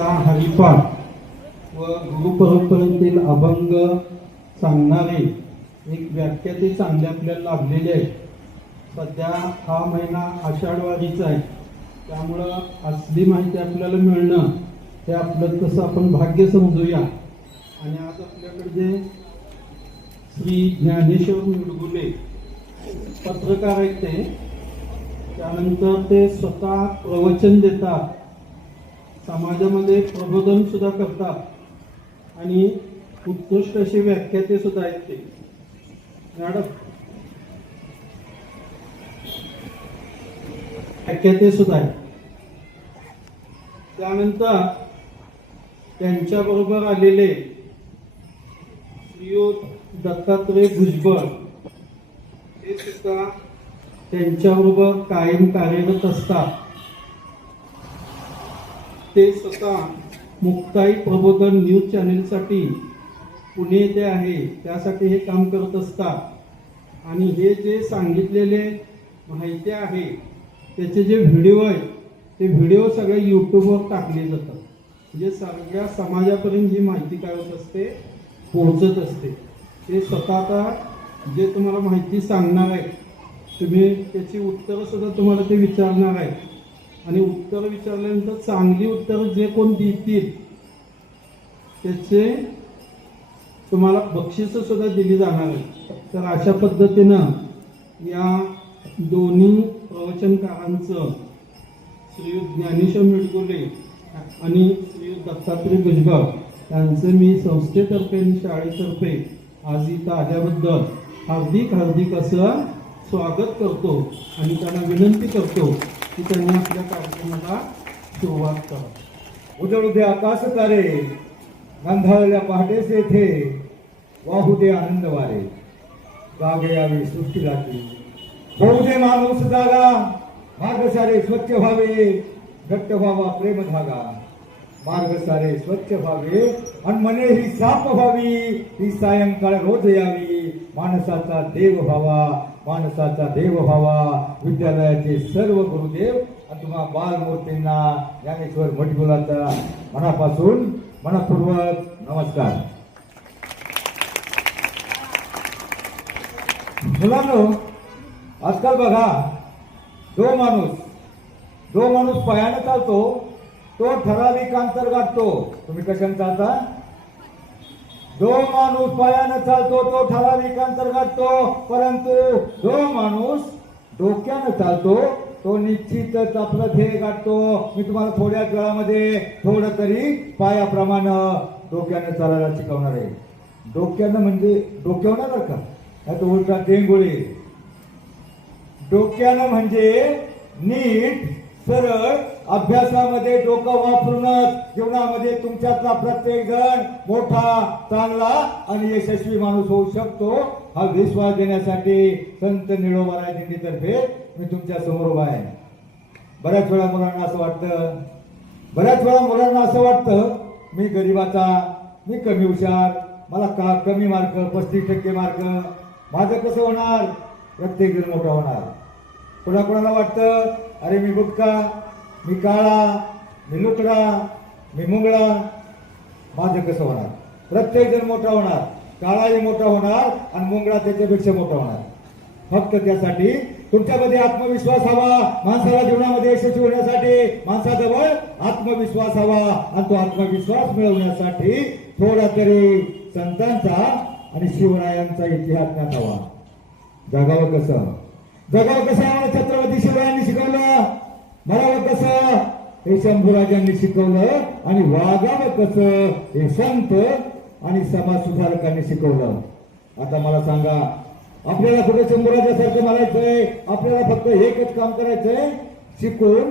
हरिपाठ व गुरुपरंपरेतील अभंग सांगणारे एक व्याख्याते चांगले आपल्याला लाभलेले आहे. सध्या हा महिना आषाढवारीचा आहे, त्यामुळं असली माहिती आपल्याला मिळणं हे आपलं तसं आपण भाग्य समजूया. आणि आज आपल्याकडे जे श्री ज्ञानेश्वर मिडगुले पत्रकार आहेत त्यानंतर ते स्वतः प्रवचन देतात, समाजामध्ये प्रबोधन सुद्धा करतात आणि उत्कृष्ट असे व्याख्याते सुद्धा आहेत. ते मॅडम व्याख्याते सुद्धा आहेत. त्यानंतर त्यांच्याबरोबर आलेले श्रीयुत दत्तात्रय भुजबळ हे सुद्धा त्यांच्याबरोबर कायम कार्यरत असतात. ते स्वतः मुक्ताई प्रबोधन न्यूज चॅनेलसाठी पुणे येथे आहे, त्यासाठी हे काम करत असतात. आणि हे जे सांगितलेले माहिती आहे त्याचे जे व्हिडिओ आहेत ते व्हिडिओ सगळे यूट्यूबवर टाकले जातात. म्हणजे सगळ्या समाजापर्यंत ही माहिती काय होत असते, पोहोचत असते. ते स्वतः आता जे तुम्हाला माहिती सांगणार आहे तुम्ही त्याची उत्तरं सुद्धा तुम्हाला ते विचारणार आहे. आणि उत्तर विचारल्यानंतर चांगली उत्तर जे कोण देतील त्याचे तुम्हाला बक्षीस सुद्धा दिली जाणार आहे. तर अशा पद्धतीनं या दोन्ही प्रवचनकारांचं श्रीयुत ज्ञानेश्वर मिडगुले आणि श्रीयुत दत्तात्रय भुजबळ यांचं मी संस्थेतर्फे आणि शाळेतर्फे आज इथं आल्याबद्दल हार्दिक असं स्वागत करतो आणि त्यांना विनंती करतो की त्यांनी आपल्या कार्यक्रमाला सुरुवात करा. उजळू दे आकाश तारे, गांधाळल्या पहाटेच येथे वाहू दे आनंद वारे, जागे यावी सृष्टी लाटी, होऊ दे माणूस जागा, मार्ग सारे स्वच्छ व्हावे, घट्ट व्हावा प्रेम धागा, मार्ग सारे स्वच्छ व्हावे आणि मने ही साफ व्हावी, ही सायंकाळ रोज यावी, माणसाचा देव व्हावा, विद्यालयाचे सर्व गुरुदेव आणि तुम्हा बालमूर्तींना ज्ञानेश्वर मिडगुलेचा मनपूर्वक नमस्कार. मुलांनो, आजकाल बघा जो माणूस पायाने चालतो तो ठराविक अंतर गाठतो. तुम्ही कशाने चालता? जो माणूस पायाने चालतो तो ठराविक अंतर गाठतो, परंतु जो माणूस डोक्याने चालतो तो निश्चितच आपलं ध्येय गाठतो. मी तुम्हाला थोड्याच वेळामध्ये थोडं तरी पायाप्रमाणे डोक्याने चालायला शिकवणार आहे. डोक्यानं म्हणजे डोक्यावर बरं का, आता उलटा डेंगुळे. डोक्यानं म्हणजे नीट सरळ अभ्यासामध्ये डोकं वापरूनच जीवनामध्ये तुमच्यातला प्रत्येक जण मोठा, चांगला आणि यशस्वी माणूस होऊ शकतो हा विश्वास देण्यासाठी संत निळोबाराय दिंडीतर्फे मी तुमच्या समोर उभा आहे. बऱ्याच वेळा मुलांना असं वाटतं मी गरीबाचा, मी कमी हुशार, मला कमी मार्क, 35% मार्क, माझं कसं होणार? प्रत्येक जण मोठा होणार. कोणाकोणाला वाटतं अरे मी बुटका, मी काळा, मी लुकडा, मी मुंगळा, माझं कसं होणार? प्रत्येक जण मोठा होणार, काळाही मोठा होणार आणि मुंगळा त्याच्यापेक्षा मोठा होणार. फक्त त्यासाठी तुमच्यामध्ये आत्मविश्वास हवा. माणसाला जीवनामध्ये यशस्वी होण्यासाठी माणसाजवळ आत्मविश्वास हवा आणि तो आत्मविश्वास मिळवण्यासाठी थोडा तरी संतांचा आणि शिवरायांचा इतिहास ज्ञात हवा. जगावं कसं आम्हाला छत्रपती शिवरायांनी शिकवलं, मरावं कसं हे शंभूराजांनी शिकवलं आणि वागावं कसं हे संत आणि समाज सुधारकांनी शिकवलं. आता मला सांगा, आपल्याला कुठे शंभूराजासारखं म्हणायचंय? आपल्याला फक्त एकच काम करायचंय, शिकून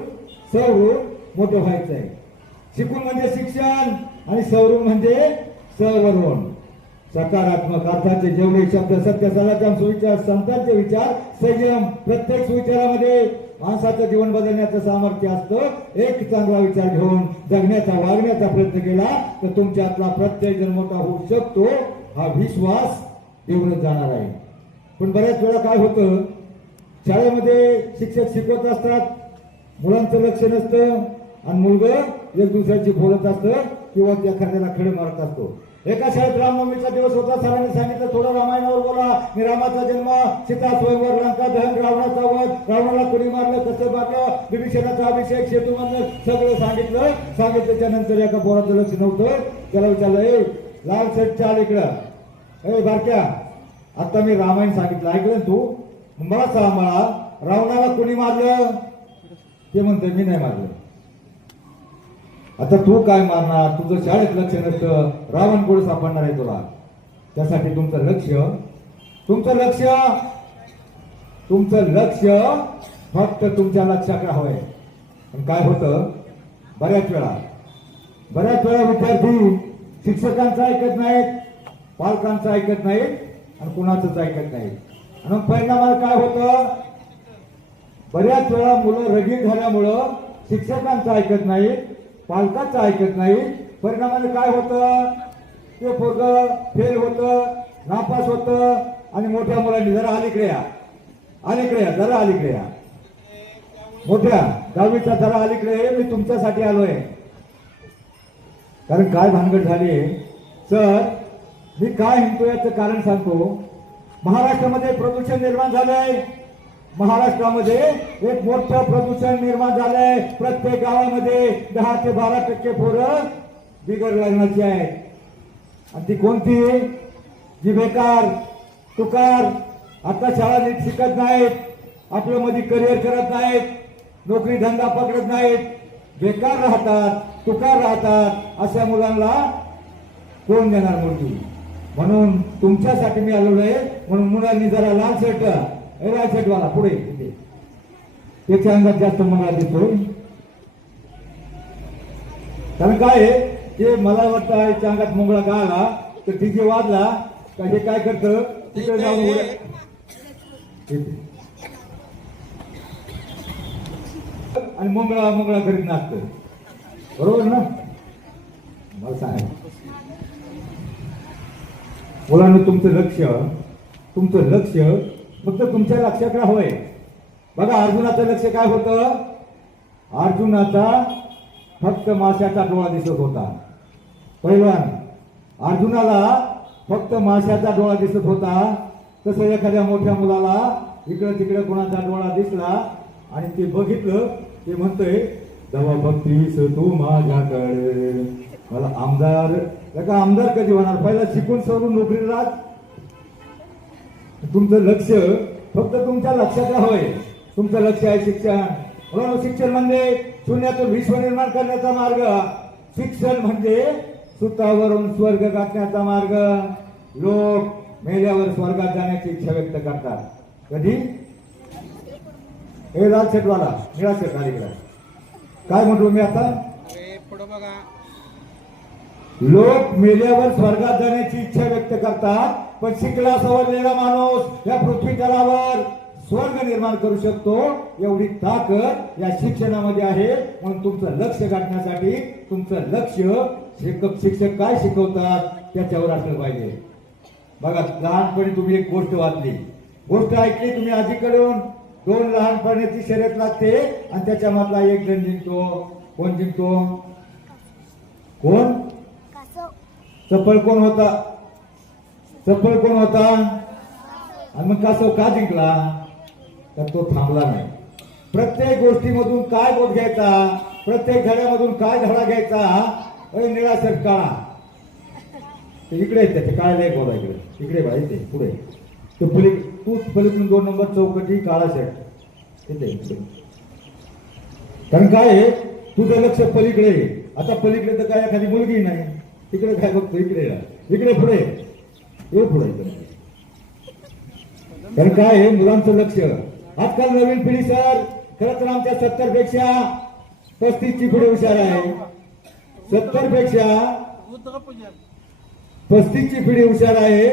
सवरून मोठं व्हायचंय. शिकून म्हणजे शिक्षण आणि सवरून म्हणजे सवरून. सकारात्मक अर्थाचे जेवढे शब्द सत्य, सदाचार, सुविचार, संतांचे विचार, संयम, प्रत्येक सुविचारामध्ये माणसाचं जीवन बदलण्याचं सामर्थ्य असतं. एक चांगला विचार घेऊन जगण्याचा, वागण्याचा प्रयत्न केला तर तुमच्यातला प्रत्येक जण मोठा होऊ शकतो हा विश्वास देऊन जाणार आहे. पण बऱ्याच वेळा काय होतं, शाळेमध्ये शिक्षक शिकवत असतात, मुलांचं लक्ष नसतं आणि मुलगा एक दुसऱ्याची बोलत असतं किंवा एखाद्याला खडे मारत असतो. एका शाळेत रामनवमीचा दिवस होता. सरांनी सांगितलं थोडं रामायणावर बोला. मी रामाचा जन्म, सीता स्वयंवर, लंका दहन, रावणाचा वध, रावणाला कोणी मारलं, कसं मारलं, विभीषणाचा अभिषेक, सेतुबंधन सगळं सांगितलं. सांगितल्याच्या नंतर एका पोराचं लक्ष नव्हतं. त्याला विचारलं, ए लाल शर्ट चाल इकडं, ए बारक्या आता मी रामायण सांगितलं ऐकलं तू, मला सांग मला रावणाला कोणी मारलं? ते म्हणतोय मी नाही मारलं. आता तू काय मारणार? तुझं शाळेत लक्ष नसतं, रावण कोण सापडणार आहे तुला? त्यासाठी तुमचं लक्ष फक्त तुमच्या लक्षाकडे हवंय. पण काय होतं बऱ्याच वेळा विद्यार्थी शिक्षकांचं ऐकत नाहीत, पालकांचं ऐकत नाहीत आणि कुणाचंच ऐकत नाहीत. आणि परिणामाला काय होतं? बऱ्याच वेळा मुलं रगीत झाल्यामुळं शिक्षकांचं ऐकत नाहीत, पालकांचं ऐकत नाही. परिणामाने काय होतं? ते पोरगं फेल होतं, नापास होतं. आणि मोठ्या मुलांनी जरा अलीकडे या, मोठ्या 10वीचा जरा अलीकडे मी तुमच्यासाठी आलोय. कारण काय भानगड झाली सर, मी काय म्हणतो याचं कारण सांगतो. महाराष्ट्रामध्ये प्रदूषण निर्माण झालंय. महाराष्ट्रामध्ये एक मोठं प्रदूषण निर्माण झालंय. प्रत्येक गावामध्ये 10 ते 12% पोरं बिगर लग्नाची आहेत. आणि ती कोणती? जी बेकार, तुकार, आता शाळा नीट शिकत नाहीत, आपलं मध्ये करिअर करत नाहीत, नोकरी धंदा पकडत नाहीत, बेकार राहतात, तुकार राहतात. अशा मुलांना कोण देणार मुलगी? म्हणून तुमच्यासाठी मी आलेलो आहे. म्हणून मुलांनी जरा लाल शर्टवाला पुढे त्याच्या अंगात जास्त मला देतो. कारण काय ते मला वाटतं याच्या अंगात मुंगळा का आला तर डीजे वाजला का हे काय करतं तिकडे जाऊन आणि मुंगळा घरीत नाचतो. बरोबर ना? मला सांगा मुलांना तुमचं लक्ष फक्त तुमच्या लक्षाकडे हवंय. बघा अर्जुनाचं लक्ष काय होतं? अर्जुनाचा फक्त माशाचा डोळा दिसत होता. पहिलवान अर्जुनाला फक्त माशाचा डोळा दिसत होता. तसं एखाद्या मोठ्या मुलाला इकडे तिकडे कोणाचा डोळा दिसला आणि ते बघितलं, ते म्हणतोय जेव्हा बघतीस तू माझ्याकडे मला आमदार कधी होणार? पहिला शिकून सवरून नोकरीला राहत. तुमचं लक्ष फक्त तुमच्या लक्षात हवंय. तुमचं लक्ष आहे शिक्षण. म्हणून शिक्षण म्हणजे शून्यातून विश्व निर्माण करण्याचा मार्ग. शिक्षण म्हणजे सुतावरून स्वर्ग गाठण्याचा मार्ग. लोक मेल्यावर स्वर्गात जाण्याची इच्छा व्यक्त करतात. कधी? हे लाल शर्टवाला निळा शर्ट अलीकडे काय म्हटलो मी आता? लोक मेल्यावर स्वर्गात जाण्याची इच्छा व्यक्त करतात. पण शिकला सवरलेला माणूस या पृथ्वी तलावर स्वर्ग निर्माण करू शकतो एवढी ताकद या शिक्षणामध्ये आहे. म्हणून तुमचं लक्ष गाठण्यासाठी तुमचं लक्ष शिक्षक काय शिकवतात त्याच्यावर असलं पाहिजे. बघा लहानपणी तुम्ही एक गोष्ट वाचली, गोष्ट ऐकली तुम्ही आजीकडून. 2 लहानपणाची शर्यत लागते आणि त्याच्या मधला एक जण जिंकतो. कोण जिंकतो? कोण? चप्पल कोण होता? आणि मग कासव का जिंकला? तर तो थांबला नाही. प्रत्येक गोष्टीमधून काय बोध घ्यायचा, प्रत्येक धड्यामधून काय धडा घ्यायचा. निळा शर्ट काळा इकडे येते, काळ्याला एक बोला इकडे बघा इथे पुढे तो तू पलीकडून 2 नंबर चौकटी काळा शर्ट इथे. कारण काय तुझं लक्ष पलीकडे. आता पलीकडे तर काय एखादी मुलगी नाही, तिकडे काय बघतो? इकडे पुढे पुढे. कारण काय मुलांचं लक्ष. आजकाल नवीन पिढी सर खरं तर आमच्या 70 पेक्षा 35ची पिढी हुशार आहे. 70 पेक्षा 35ची पिढी हुशार आहे.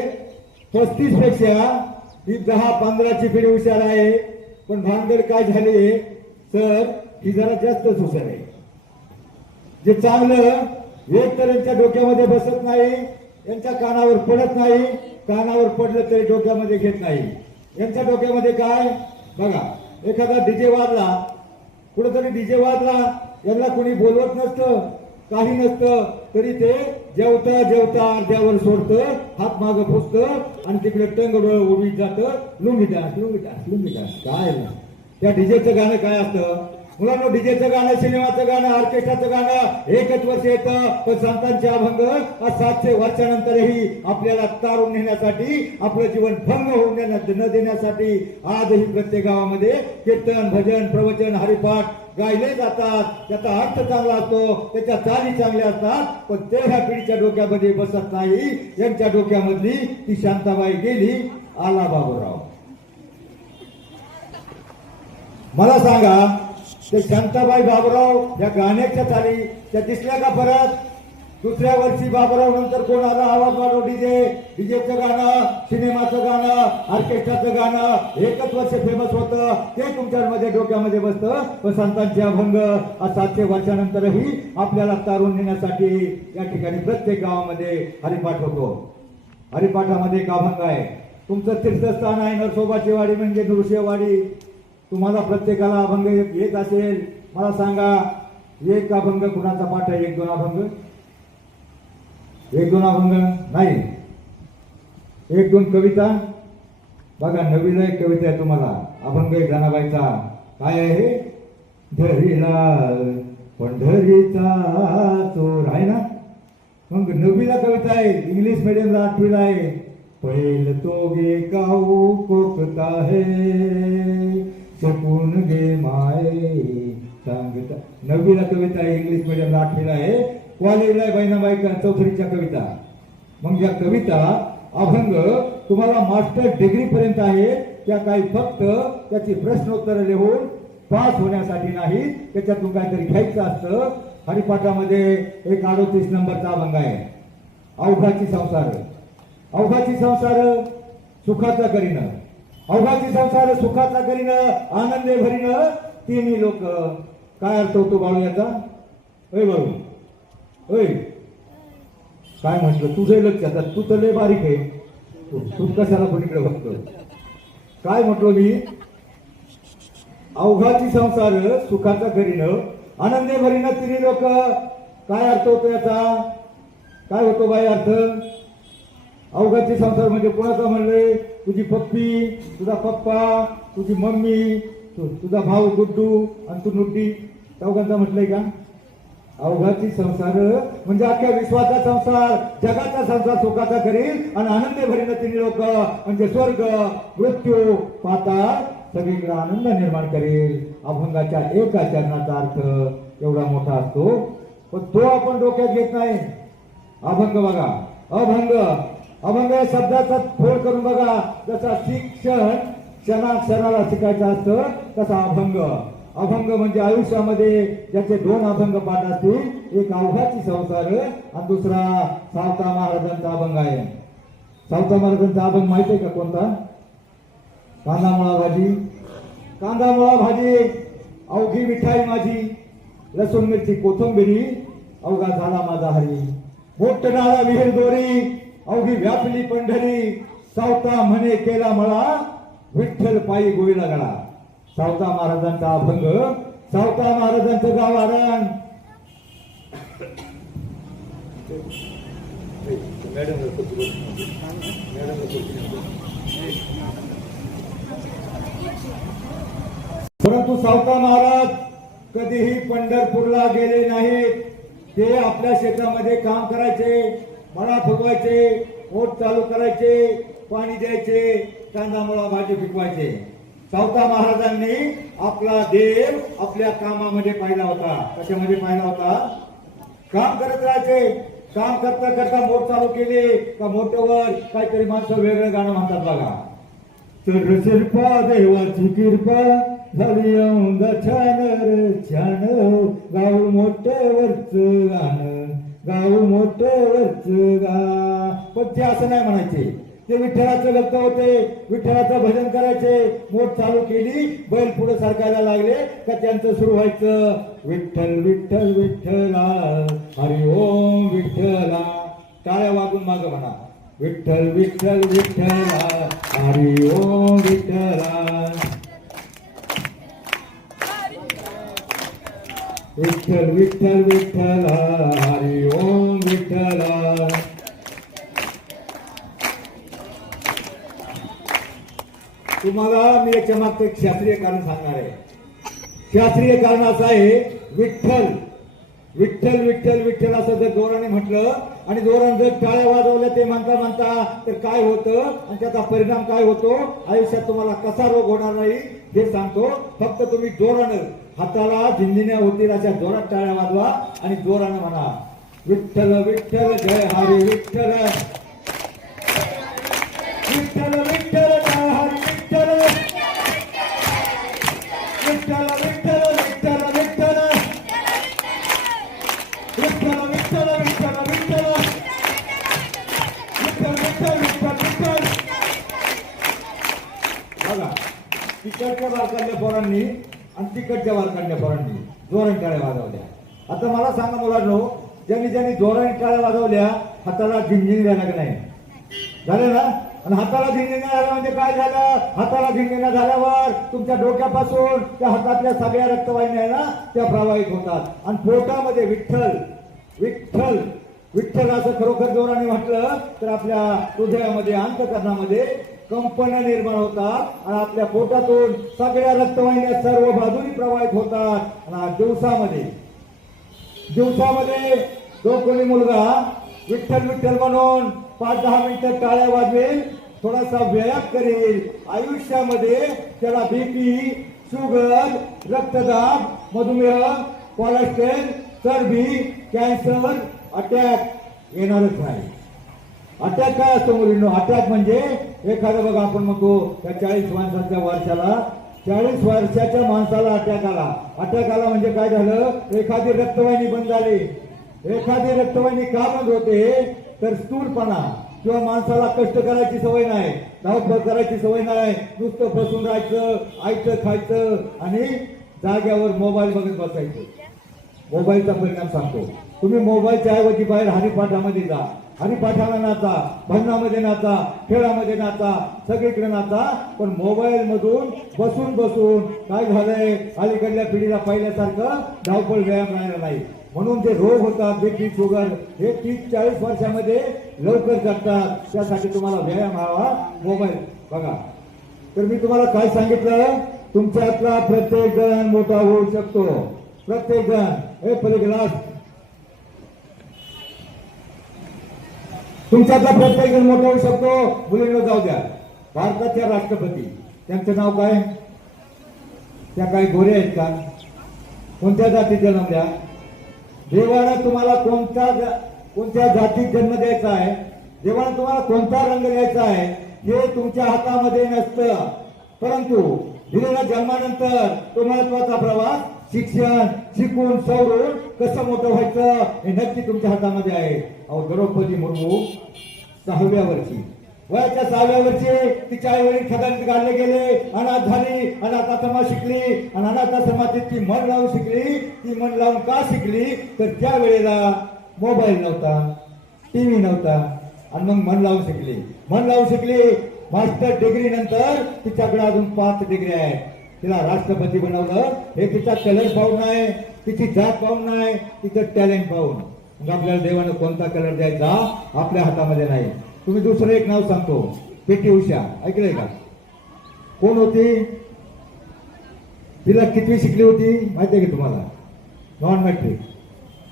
35 पेक्षा ही 10-15ची पिढी हुशार आहे. पण भानगड काय झाली सर, ही जरा जास्तच हुशार आहे. जे चांगलं एक तर यांच्या डोक्यामध्ये बसत नाही, यांच्या कानावर पडत नाही, कानावर पडलं तरी डोक्यामध्ये घेत नाही. यांच्या डोक्यामध्ये काय? बघा एखादा डीजे वाजला, कुठेतरी डीजे वाजला यांना कोणी बोलवत नसतं, काही नसतं, तरी ते जेवता जेवता अर्ध्यावर सोडतं, हात मागं पुसतं आणि तिकडे टंगड उभी जातं, lungi dance lungi dance lungi dance. काय ना त्या डीजेचं गाणं काय असतं मुलांना? डीजेचं गाणं, सिनेमाचं गाणं, ऑर्केस्ट्राचं गाणं एकच वर्ष येतं, पण संतांचे अभंग आज 700 वर्षानंतरही आपल्याला तारून नेण्यासाठी, आपलं जीवन भंग होऊन न देण्यासाठी आजही प्रत्येक गावामध्ये कीर्तन, भजन, प्रवचन, हरिपाठ गायले जातात. त्याचा अर्थ चांगला असतो, त्याच्या चाली चांगल्या असतात, पण ते ह्या पिढीच्या डोक्यामध्ये बसत नाही. यांच्या डोक्यामधली ती शांताबाई गेली, आला बाबूराव. मला सांगा, ते शांताबाई बाबूराव या गाण्याच्या चाली त्या दिसल्या का परत? दुसऱ्या वर्षी बाबूराव नंतर कोण आला? आवाज वाढव डीजे, डीजेचं गाणं, सिनेमाचं गाणं, ऑर्केस्ट्राचं गाणं एकच वर्ष फेमस होतं, ते तुमच्यामध्ये डोक्यामध्ये बसतं. पण संतांचे अभंग आज 700 वर्षानंतरही आपल्याला तारून नेण्यासाठी या ठिकाणी प्रत्येक गावामध्ये हरिपाठ होतो. हरिपाठामध्ये एक अभंग आहे. तुमचं तीर्थस्थान आहे नरसोबाची वाडी म्हणजे नृसिंहवाडी. तुम्हाला प्रत्येकाला अभंग येत असेल. मला सांगा, एक अभंग कुणाचा पाठ आहे? एक दोन अभंग? एक दोन अभंग नाही, एक दोन कविता. बघा, नवीन एक कविता आहे तुम्हाला, अभंग आहे जनाबाईचा. काय आहे? धरीला पंढरीचा चोर आहे ना. मग नववीला कविता आहे, इंग्लिश मीडियमला 8वीला आहे. पहिल तो गे गाऊ कोकता है, सपून गे माये सांगता. नववीला कविता आहे, इंग्लिश मीडियमला 8वीला आहे. कॉलेजला आहे बहिणाबाई चौधरीच्या कविता. मग या कविता अभंग तुम्हाला मास्टर डिग्री पर्यंत आहे. त्या काही फक्त त्याची प्रश्नोत्तर लिहून पास होण्यासाठी नाही, त्याच्यातून काहीतरी घ्यायचं असतं. हरिपाठामध्ये एक 38 नंबरचा अभंग आहे, अवघाची संसार. अवघाची संसार सुखाचा करीनं, अवघाची संसार सुखाचा करीनं, आनंदे भरीनं तिन्ही लोक. काय अर्थ होतो बाळू याचा? होय बाळू, होय काय म्हटलं? तुझं लक्षात, तू तर लय बारीक आहे, तू कशाला कोणीकडे बघतो? काय म्हटलो मी? अवघाची संसार सुखाचा करीनं, आनंदे भरीनं तिन्ही लोक. काय अर्थ होतो याचा? काय होतो बाई अर्थ? अवघाची संसार म्हणजे कोणाचा म्हणले? तुझी पप्पी, तुझा पप्पा, तुझी मम्मी, तुझा भाऊ गुड्डू आणि तू नुड्डी, चौघांचा म्हटलंय का? अवघाची संसार म्हणजे अख्ख्या विश्वाचा संसार, जगाचा संसार सुखाचा करील आणि आनंदे भरीनं तिन्ही लोक म्हणजे स्वर्ग, मृत्यू, पाताळ सगळीकडे आनंद निर्माण करेल. अभंगाच्या एका चरणाचा अर्थ एवढा मोठा असतो, पण तो आपण डोक्यात घेत नाही. अभंग बघा, अभंग, अभंग या शब्दाचा फोड करून बघा. जसा शिक्षण क्षणाक्षणाला शिकायचं असतं, तसा अभंग. अभंग म्हणजे आयुष्यामध्ये ज्याचे 2 अभंग पाठ असतील, एक अवघाची संसार आणि दुसरा सावता महाराजांचा अभंग आहे. सावता महाराजांचा अभंग माहिती आहे का कोणता? कांदा मुळा भाजी, कांदा मुळा भाजी, अवघी मिठाई माझी, लसूण मिरची कोथिंबिरी, अवघा झाला माझा हरी. मोठ नाळा विहीर दोरी, अवघी व्यापली पंढरी, सावता म्हणे केला मळा, विठ्ठल पायी गोळीला गळा. सावता महाराजांचा अभंग, सावता महाराजांचं गाव आरण. परंतु सावता महाराज कधीही पंढरपूरला गेले नाहीत. ते आपल्या शेतामध्ये काम करायचे, मळा फुगवायचे, ओट चालू करायचे, पाणी द्यायचे, कांदा मुळा भाजी पिकवायचे. सावता महाराजांनी आपला देव आपल्या कामामध्ये पाहिला होता. कशामध्ये पाहिला होता? काम करत राहायचे. काम करता करता मोठ चालू केले का मोठ्यावर काहीतरी माणसं वेगळं गाणं म्हणतात बघा. तर शिरपा देवाची कृपा झाली औंध छान रे छान, गाव मोठ्यावरच गाणं, गाव मोठ्यावरच गा. पण ते असं नाही म्हणायचे, ते विठ्ठलाचं भक्त होते, विठ्ठलाचं भजन करायचे. मोठ चालू केली, बैल पुढे सरकायला लागले का त्यांचं सुरू व्हायचं, विठ्ठल विठ्ठल विठ्ठला हरि ओम विठ्ठला. टाळ्या वाजून माग म्हणा, विठ्ठल विठ्ठल विठ्ठला हरि ओम विठ्ठला. विठ्ठल विठ्ठल विठ्ठल हरी ओम विठ्ठल. तुम्हाला मी याच्या मागचं एक शास्त्रीय कारण सांगणार आहे. शास्त्रीय कारण असं आहे, विठ्ठल विठ्ठल विठ्ठल विठ्ठल असं जर जोराने म्हटलं आणि जोराने जर टाळ्या वाजवल्या ते म्हणता म्हणता तर काय होतं आणि त्याचा परिणाम काय होतो, आयुष्यात तुम्हाला कसा रोग होणार नाही हे सांगतो. फक्त तुम्ही जोरानं हाताला झिंजिण्या होतील अशा जोरात टाळ्या वाजवा आणि जोरानं म्हणा विठ्ठल विठ्ठल जय हरी विठ्ठल विठ्ठल विठ्ठल जय हरी विठ्ठल विठ्ठल विठ्ठल विठ्ठल विठ्ठल विठ्ठल विठ्ठल विठ्ठल विठ्ठल विठ्ठल विठ्ठल विठ्ठल विठ्ठल. बघा, तिकडच्या बारकांच्या पोरांनी आणि तिकडच्या बारकांच्या पोरांनी जोराने टाळ्या वाजवल्या. आता मला सांगा मुलांनो, ज्यांनी ज्यांनी जोराने टाळ्या वाजवल्या हाताला झिंझिण्या लागल्या नाही झाले ना. आणि हाताला झिंझिण्या झाल्या म्हणजे काय झालं, हाताला झिंझिण्या झाल्यावर तुमच्या डोक्यापासून त्या हातातल्या सगळ्या रक्तवाहिन्या आहे ना त्या प्रवाहित होतात आणि पोटामध्ये विठ्ठल विठ्ठल विठ्ठल असं खरोखर जोराने म्हटलं तर आपल्या हृदयामध्ये अंतःकरणामध्ये कंपन निर्माण होतात आणि आपल्या पोटातून सगळ्या रक्तवाहिन्या सर्व बाजूनी प्रवाहित होतात. आणि दिवसामध्ये जो कोणी मुलगा विठ्ठल विठ्ठल म्हणून 5-10 मिनिटं टाळ्या वाजवेल, थोडासा व्यायाम करेल, आयुष्यामध्ये त्याला बीपी, शुगर, रक्तदाब, मधुमेह, कोलेस्ट्रॉल, चरबी, कॅन्सर, अटॅक येणारच नाही. अटॅक काय असतो मुलींनो? अटॅक म्हणजे एखादं बघा आपण म्हणतो त्या 40 वर्षाच्या माणसाला अटॅक आला. अटॅक आला म्हणजे काय झालं, एखादी रक्तवाहिनी बंद झाली. एखादी रक्तवाहिनी का बंद होते तर स्थूलपणा किंवा माणसाला कष्ट करायची सवय नाही, धावपळ करायची सवय नाही, नुसतं बसून राहायचं, आयचं खायचं आणि जाग्यावर मोबाईल बघत बसायचं. मोबाईलचा परिणाम सांगतो. तुम्ही मोबाईलच्या ऐवजी बाहेर हरिपाठामध्ये जा, हरिपाठाला नाचा, भजनामध्ये नाचा, खेळामध्ये नाचा, सगळीकडे नाचा. पण मोबाईल मधून बसून बसून काय झालंय, अलीकडल्या पिढीला पहिल्यासारखं धावपळ व्यायाम राहिला नाही. म्हणून जे रोग होतात बीपी, शुगर हे 30-40 वर्षामध्ये लवकर करतात. त्यासाठी तुम्हाला व्यायाम हवा, मोबाईल बघा. तर मी तुम्हाला काय सांगितलं, तुमच्यातला प्रत्येक जण मोठा होऊ शकतो. प्रत्येक जण हे पलीकडे तुमच्यातला प्रत्येक जण मोठा होऊ शकतो. मुलींना जाऊ द्या. भारताच्या राष्ट्रपती त्यांचं नाव काय? त्या काही गोरे आहेत का? कोणत्या जातीत जन्मल्या? देवानं तुम्हाला कोणत्या जातीत जन्म द्यायचा आहे, देवानं तुम्हाला कोणता रंग द्यायचा आहे हे तुमच्या हातामध्ये नसतं. परंतु दिलेल्या जन्मानंतर तो महत्वाचा प्रवास शिक्षण शिकून सवरून कसं मोठं व्हायचं हे नक्की तुमच्या हातामध्ये आहे. अहो, द्रौपदी मुर्मू 6व्या वर्षी, वयाच्या 6व्या वर्षी तिच्या आई वडील खदानीत काढले गेले, अनाथ झाली, अनाथाश्रमात शिकली आणि अनाथाश्रमात ती मन लावून शिकली. ती मन लावून का शिकली तर त्या वेळेला मोबाईल नव्हता, टीव्ही नव्हता आणि मग मन लावून शिकली. मन लावून शिकली. मास्टर डिग्री नंतर तिच्याकडे अजून 5 डिग्री आहेत. तिला राष्ट्रपती बनवलं. हे तिचा कलर पाहून नाही, तिची जात पाहून नाही, तिचं टॅलेंट पाहून. मग आपल्याला देवानं कोणता कलर द्यायचा आपल्या हातामध्ये नाही. तुम्ही दुसरं एक नाव सांगतो, पी.टी. उषा ऐकलंय का? कोण होती? तिला कितवी शिकली होती माहिती आहे की तुम्हाला? Non matric.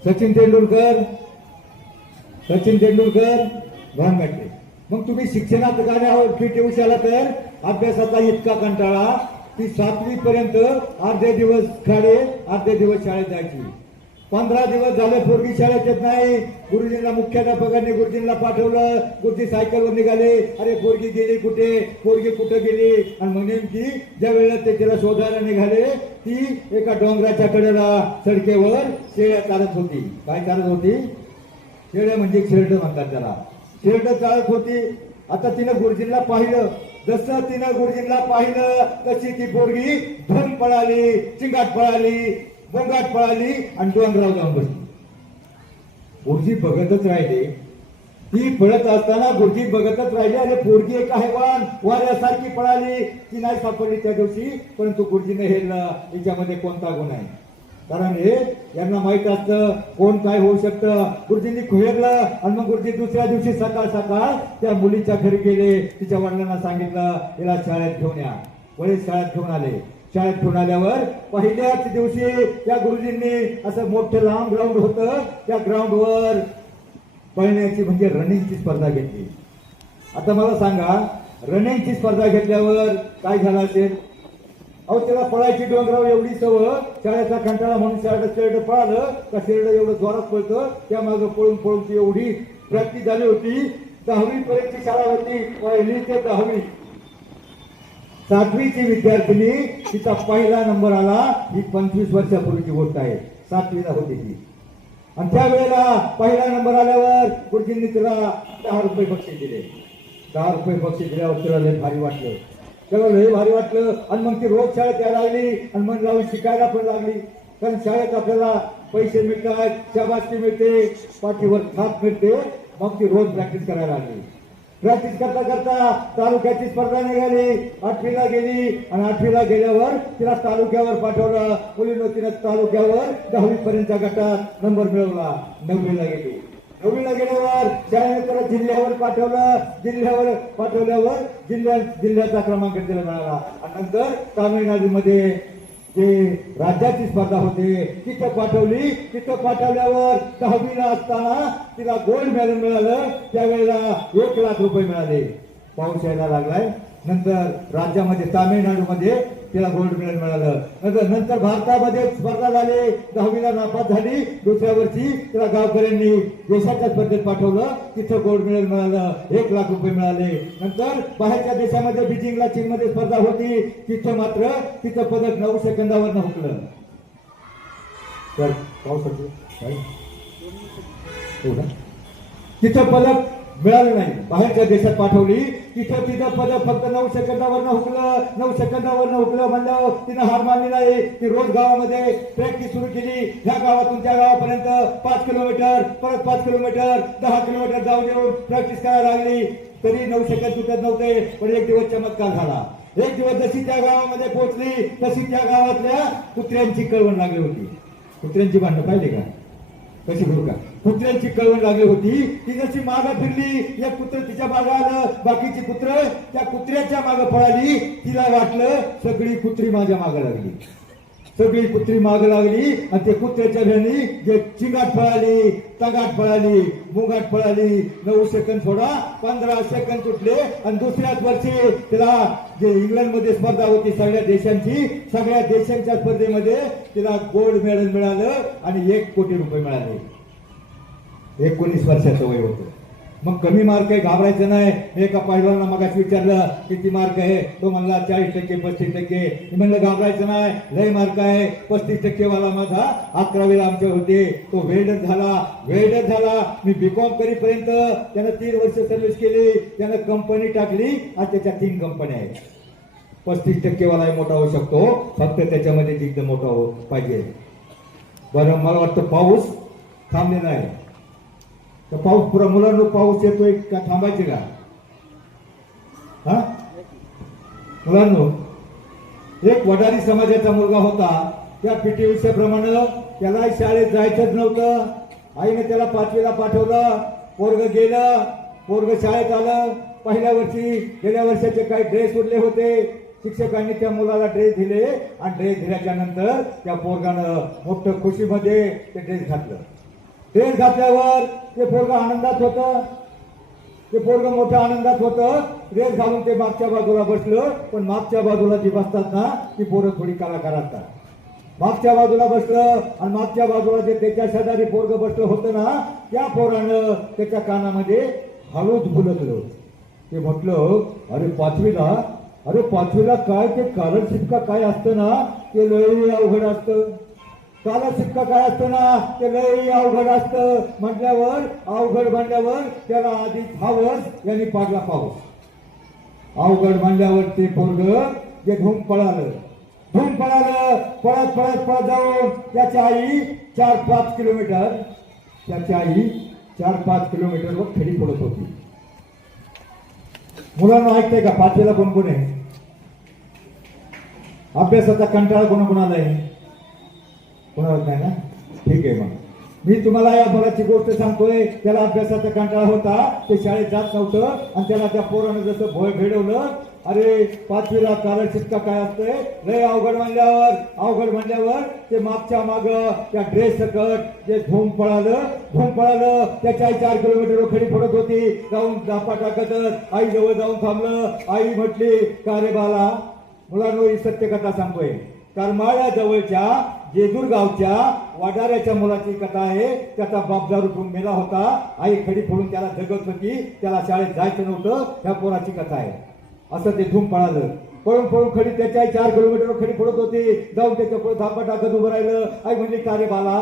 Sachin Tendulkar non matric. मग तुम्ही शिक्षणात गाण्यावर पी.टी. उषाला तर अभ्यासाचा इतका कंटाळा, ती 7वी पर्यंत अर्धे दिवस खेळे, अर्धे दिवस शाळेत जायची. 15 दिवस झाले पोरगी शाळेत येत नाही. गुरुजींना मुख्याध्यापकांनी गुरुजींना पाठवलं. गुरुजी सायकलवर निघाले. अरे पोरगी गेली कुठे, पोरगी कुठे गेली? आणि मग नेमकी ज्या वेळेला ते तिला शोधायला निघाले ती एका डोंगराच्या कडेला सडकेवर शेळ्या चालत होती. काय चालत होती? शेळ्या म्हणजे शेरड म्हणतात त्याला. शेरड चालत होती. आता तिनं गुरुजींना पाहिलं. जसं तिनं गुरुजींना पाहिलं तशी ती पोरगी धन पळाली, चिंगाट पळाली, गोंगाट पळाली आणि डोंगरावर जाऊन बसली. गुरुजी बघतच राहिले. ती पळत असताना गुरुजी बघतच राहिले. अरे पोरगी एक हैवान वाऱ्यासारखी पळाली. ती नाही सापडली त्या दिवशी. परंतु गुरुजीने हेरलं हिच्यामध्ये कोणता गुण आहे. कारण हे यांना माहित असतं कोण काय होऊ शकतं. गुरुजींनी खुयरलं आणि मग गुरुजी दुसऱ्या दिवशी सकाळ सकाळ त्या मुलीच्या घरी गेले. तिच्या वडिलांना सांगितलं तिला शाळेत घेऊन या. वडील शाळेत घेऊन आले. शाळेत घेऊन आल्यावर पहिल्याच दिवशी त्या गुरुजींनी असं मोठं लांब ग्राउंड होतं, त्या ग्राउंडवर पळण्याची म्हणजे रनिंगची स्पर्धा घेतली. आता मला सांगा रनिंगची स्पर्धा घेतल्यावर काय झालं असेल. अहो त्याला पळायची डोंगराव एवढी सवय, शाळेचा कंटाळा म्हणून शाळेत शेरड पळालं का शेरड एवढं जोरात पळतं, त्या मागं पळून पळून ती एवढी प्रॅक्टिस झाली होती. 10वी पर्यंतची शाळा होती, 1ली ते 10वी. 7वीची विद्यार्थिनी तिचा पहिला नंबर आला. ही 25 वर्षापूर्वीची गोष्ट आहे. 7वीला होती ती. आणि त्यावेळेला पहिला नंबर आल्यावर गुरुजींनी तिला 10 रुपये बक्षीस दिले. 10 रुपये बक्षीस दिल्यावर तिला लय भारी वाटलं. त्याला लय भारी वाटलं आणि मग ती रोज शाळेत यायला लागली आणि मग जाऊन शिकायला पण लागली. कारण शाळेत आपल्याला पैसे मिळतात, शाबासकी मिळते, पाठीवर थाप मिळते. मग ती रोज प्रॅक्टिस करायला लागली. प्रॅक्टिस करता करता तालुक्याची स्पर्धा निघाली. 8वीला गेली आणि 8वीला गेल्यावर तिला तालुक्यावर पाठवलं. मुलीनं तिने तालुक्यावर 10वी पर्यंतच्या गटात नंबर मिळवला. 9वीला गेली. 9वीला गेल्यावर शाळेने त्याला जिल्ह्यावर पाठवलं. जिल्ह्यावर पाठवल्यावर जिल्ह्याचा क्रमांक तिला मिळाला. आणि नंतर तामिळनाडूमध्ये जे राज्याची स्पर्धा होते तिथं पाठवली. तिथं पाठवल्यावर 10वीला असताना तिला गोल्ड मेडल मिळालं. त्यावेळेला 1 लाख रुपये मिळाले. पाऊस यायला लागलाय. नंतर राज्यामध्ये तामिळनाडूमध्ये तिला गोल्ड मेडल मिळालं. नंतर भारतामध्ये स्पर्धा झाली. 10वीला नापास झाली. दुसऱ्या वर्षी तिला गावकऱ्यांनी देशाच्या स्पर्धेत पाठवलं. तिथं गोल्ड मेडल मिळालं. 1 लाख रुपये मिळाले. नंतर बाहेरच्या देशामध्ये बीजिंगला चीनमध्ये स्पर्धा होती. तिथं मात्र तिथं पदक 9 सेकंदावर हुकलं. तर पावसाचं तिथं पदक मिळालं नाही. बाहेरच्या देशात पाठवली. तिथं पदक फक्त 9 सेकंदावर हुकलं. 9 सेकंदावर हुकलं म्हणल्यावर तिनं हार मानली नाही. ती रोज गावामध्ये प्रॅक्टिस सुरू केली. ह्या गावातून त्या गावापर्यंत 5 किलोमीटर, परत 5 किलोमीटर, 10 किलोमीटर जाऊन येऊन प्रॅक्टिस करायला लागली. तरी 9 सेकंद सुटत नव्हते. पण एक दिवस चमत्कार झाला. एक दिवस जशी त्या गावामध्ये पोहोचली तशी त्या गावातल्या कुत्र्यांची कळवण लागली होती. कुत्र्यांची भांडणं पाहिली का कशी करू का. कुत्र्यांची कळवण लागली होती. ती जशी मागं फिरली एक कुत्र तिच्या मागं आलं. बाकीची कुत्र त्या कुत्र्याच्या मागं पळाली. तिला वाटलं सगळी कुत्री माझ्या मागं लागली. सगळी कुत्री मागं लागली आणि ते कुत्र्याच्या भ्यानी जे चिंगाट पळाली, तगाट पळाली, मुगाट पळाली. 9 सेकंद सोडा 15 सेकंद सुटले. आणि दुसऱ्याच वर्षी तिला जे इंग्लंडमध्ये स्पर्धा होती सगळ्या देशांच्या स्पर्धेमध्ये तिला गोल्ड मेडल मिळालं आणि 1 कोटी रुपये मिळाले. 19 वर्षाचं वय होतं. मग कमी मार्क आहे घाबरायचं नाही. मी एका पहिलवानाला मगाशी विचारलं किती मार्क आहे. तो म्हणला 40%, 35%. मी म्हणलं घाबरायचं नाही, लय मार्क आहे. 35% वाला माझा 11वीला आमचे होते. तो वेल्डर झाला. मी बीकॉम करीपर्यंत त्यानं 3 वर्ष सर्व्हिस केली. त्यानं कंपनी टाकली. आज त्याच्या 3 कंपन्या आहेत. 35% वाला मोठा होऊ शकतो, फक्त त्याच्यामध्ये जिद्द मोठा हो पाहिजे. बरं मला वाटतं पाऊस थांबलेला आहे. तर पाऊस पुरा मुलांना पाऊस येतोय का थांबायचे का. हा मुलांनो एक वडारी समाजाचा मुलगा होता. त्या पीटी उषाप्रमाणे त्याला शाळेत जायचंच नव्हतं. आईने त्याला 5वीला पाठवलं. पोरग शाळेत आलं. पहिल्या वर्षी गेल्या वर्षाचे काही ड्रेस उरले होते. शिक्षकांनी त्या मुलाला ड्रेस दिले आणि ड्रेस दिल्याच्या नंतर त्या पोरगानं मोठं खुशीमध्ये ते ड्रेस घातलं. ड्रेस घातल्यावर ते पोरग आनंदात होतं. मोठ्या आनंदात होतं. ड्रेस घालून ते मागच्या बाजूला बसलं. पण मागच्या बाजूला जी बसतात ना ती पोरं थोडी कलाकार असतात. मागच्या बाजूला बसलं आणि मागच्या बाजूला जे त्याच्या शेजारी पोरग बसलं होतं ना त्या पोरानं त्याच्या कानामध्ये हळूच बुलकलं. ते म्हटलं अरे पाचवीला काय ते स्कॉलरशिप का काय असतं ना ते लई अवघड असतं. स्कॉलरशिप का काय असतं ना ते लई अवघड असतं. म्हणल्यावर त्याला आधी हावस यांनी पाडला पाऊस. अवघड म्हणल्यावर ते पोरग जे धूम पळालं. पळत जाऊन त्याची आई 4-5 किलोमीटरवर खेळी पडत होती. मुलांना ऐकतंय का 5वीला कोण आहे. अभ्यासाचा कंटाळा कोणाला आहे. कोणावर नाही ना? ठीक आहे. मग मी तुम्हाला या मुलाची गोष्ट सांगतोय. त्याला अभ्यासाचा कंटाळा होता, ते शाळेत जात नव्हतं आणि त्याला त्या पोरानं जसं भोय भेडवलं. अरे 5वीला स्कॉलरशिपचा काय असतंय, लय अवघड म्हणल्यावर ते मागच्या माग त्या ड्रेस सकट जे धूम पळालं त्याच्या 4 किलोमीटर खडी फोडत होती. जाऊन दापा टाकत आई जवळ जाऊन थांबलं. आई म्हटली, का रे बाला, मुलांनो ही सत्य कथा सांगतोय. करमाळ्या जवळच्या जेजूर गावच्या वाडाऱ्याच्या मुलाची कथा आहे. त्याचा बाप दारू पिऊन मेला होता. आई खडी फोडून त्याला जगत होती. त्याला शाळेत जायचं नव्हतं. ह्या पोराची कथा आहे. असं ते धूम पळून खडी त्याच्या 4 किलोमीटर खडी फोडत होती. जाऊन त्याच्या पुढे धापा टाकत उभं राहिलं. आई म्हणली, का रे बाला,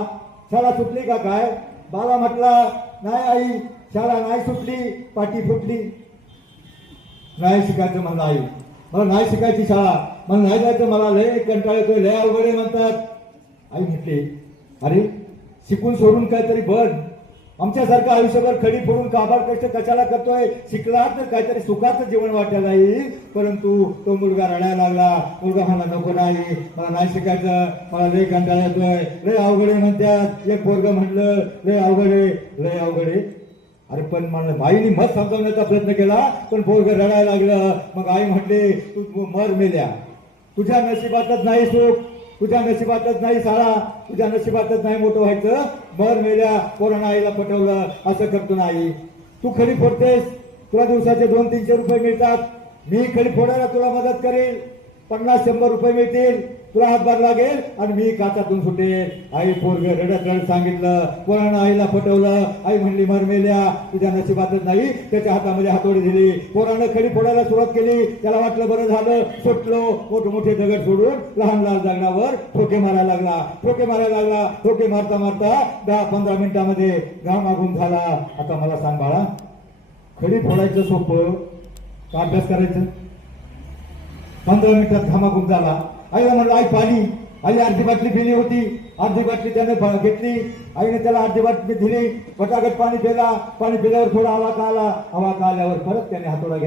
शाळा सुटली का काय? बाला म्हटला, नाही आई, शाळा नाही सुटली, पाठी फुटली. नाही शिकायचं म्हणलं आई, मला नाही शिकायची शाळा, मला नाही जायचं, मला लय कंटाळा येतोय, लय अवघड म्हणतात. आई म्हटली, अरे शिकून सोडून काहीतरी बन. आमच्यासारखं आयुष्यभर खडी फोडून काबाड कष्ट कशाला करतोय? शिकला तर काहीतरी सुखाचं जीवन वाटायला येईल. परंतु तो मुलगा रडायला लागला. मुलगा मला नको नाही, मला नाही शिकायचं, मला लय कंटाळा येतोय, लय अवघड आहे म्हणतात. एक पोरगं म्हटलं, लय अवघड आहे. अरे पण मला आईने मत समजावण्याचा प्रयत्न केला, पण पोरगं रडायला लागलं. मग आई म्हटली, तू मर मेल्या, तुझ्या नशिबातच नाही सुख, तुझ्या नशिबातच नाही शाळा, तुझ्या नशिबातच नाही मोठं व्हायचं. मर मेल्या. पोरानं आईला पटवलं, असं करतो ना आई, तू खडी फोडतेस, तुला दिवसाचे 200-300 रुपये मिळतात, मी खडी फोडायला तुला मदत करेल, 50-100 रुपये मिळतील, तुला हातभार लागेल आणि मी काचातून सुटेल. आई पोरगं रडत सांगितलं. पोरानं आईला पटवलं. आई म्हणली, मर मेल्या, तुझ्या नशिबातच नाही. त्याच्या हातामध्ये हातोडी दिली. पोरानं खडी फोडायला सुरुवात केली. त्याला वाटलं बरं झालं, सुटलो. मोठे दगड सोडून लहान दगडावर ठोके मारायला लागला. ठोके मारता 10-15 मिनिटामध्ये घाम मागून झाला. आता मला सांग बाळा, खडी फोडायचं सोपं का अभ्यास करायचं? 15 मिनिटात घामागून झाला. आईला म्हणलं, आई पाणी. आई अर्धी बाटली पिली होती, अर्धी बाटली त्याने घेतली. आईने त्याला अर्धी बाटली दिली. फटाफट पाणी पिल्यावर थोडा हवा आल्यावर परत त्याने हातोडा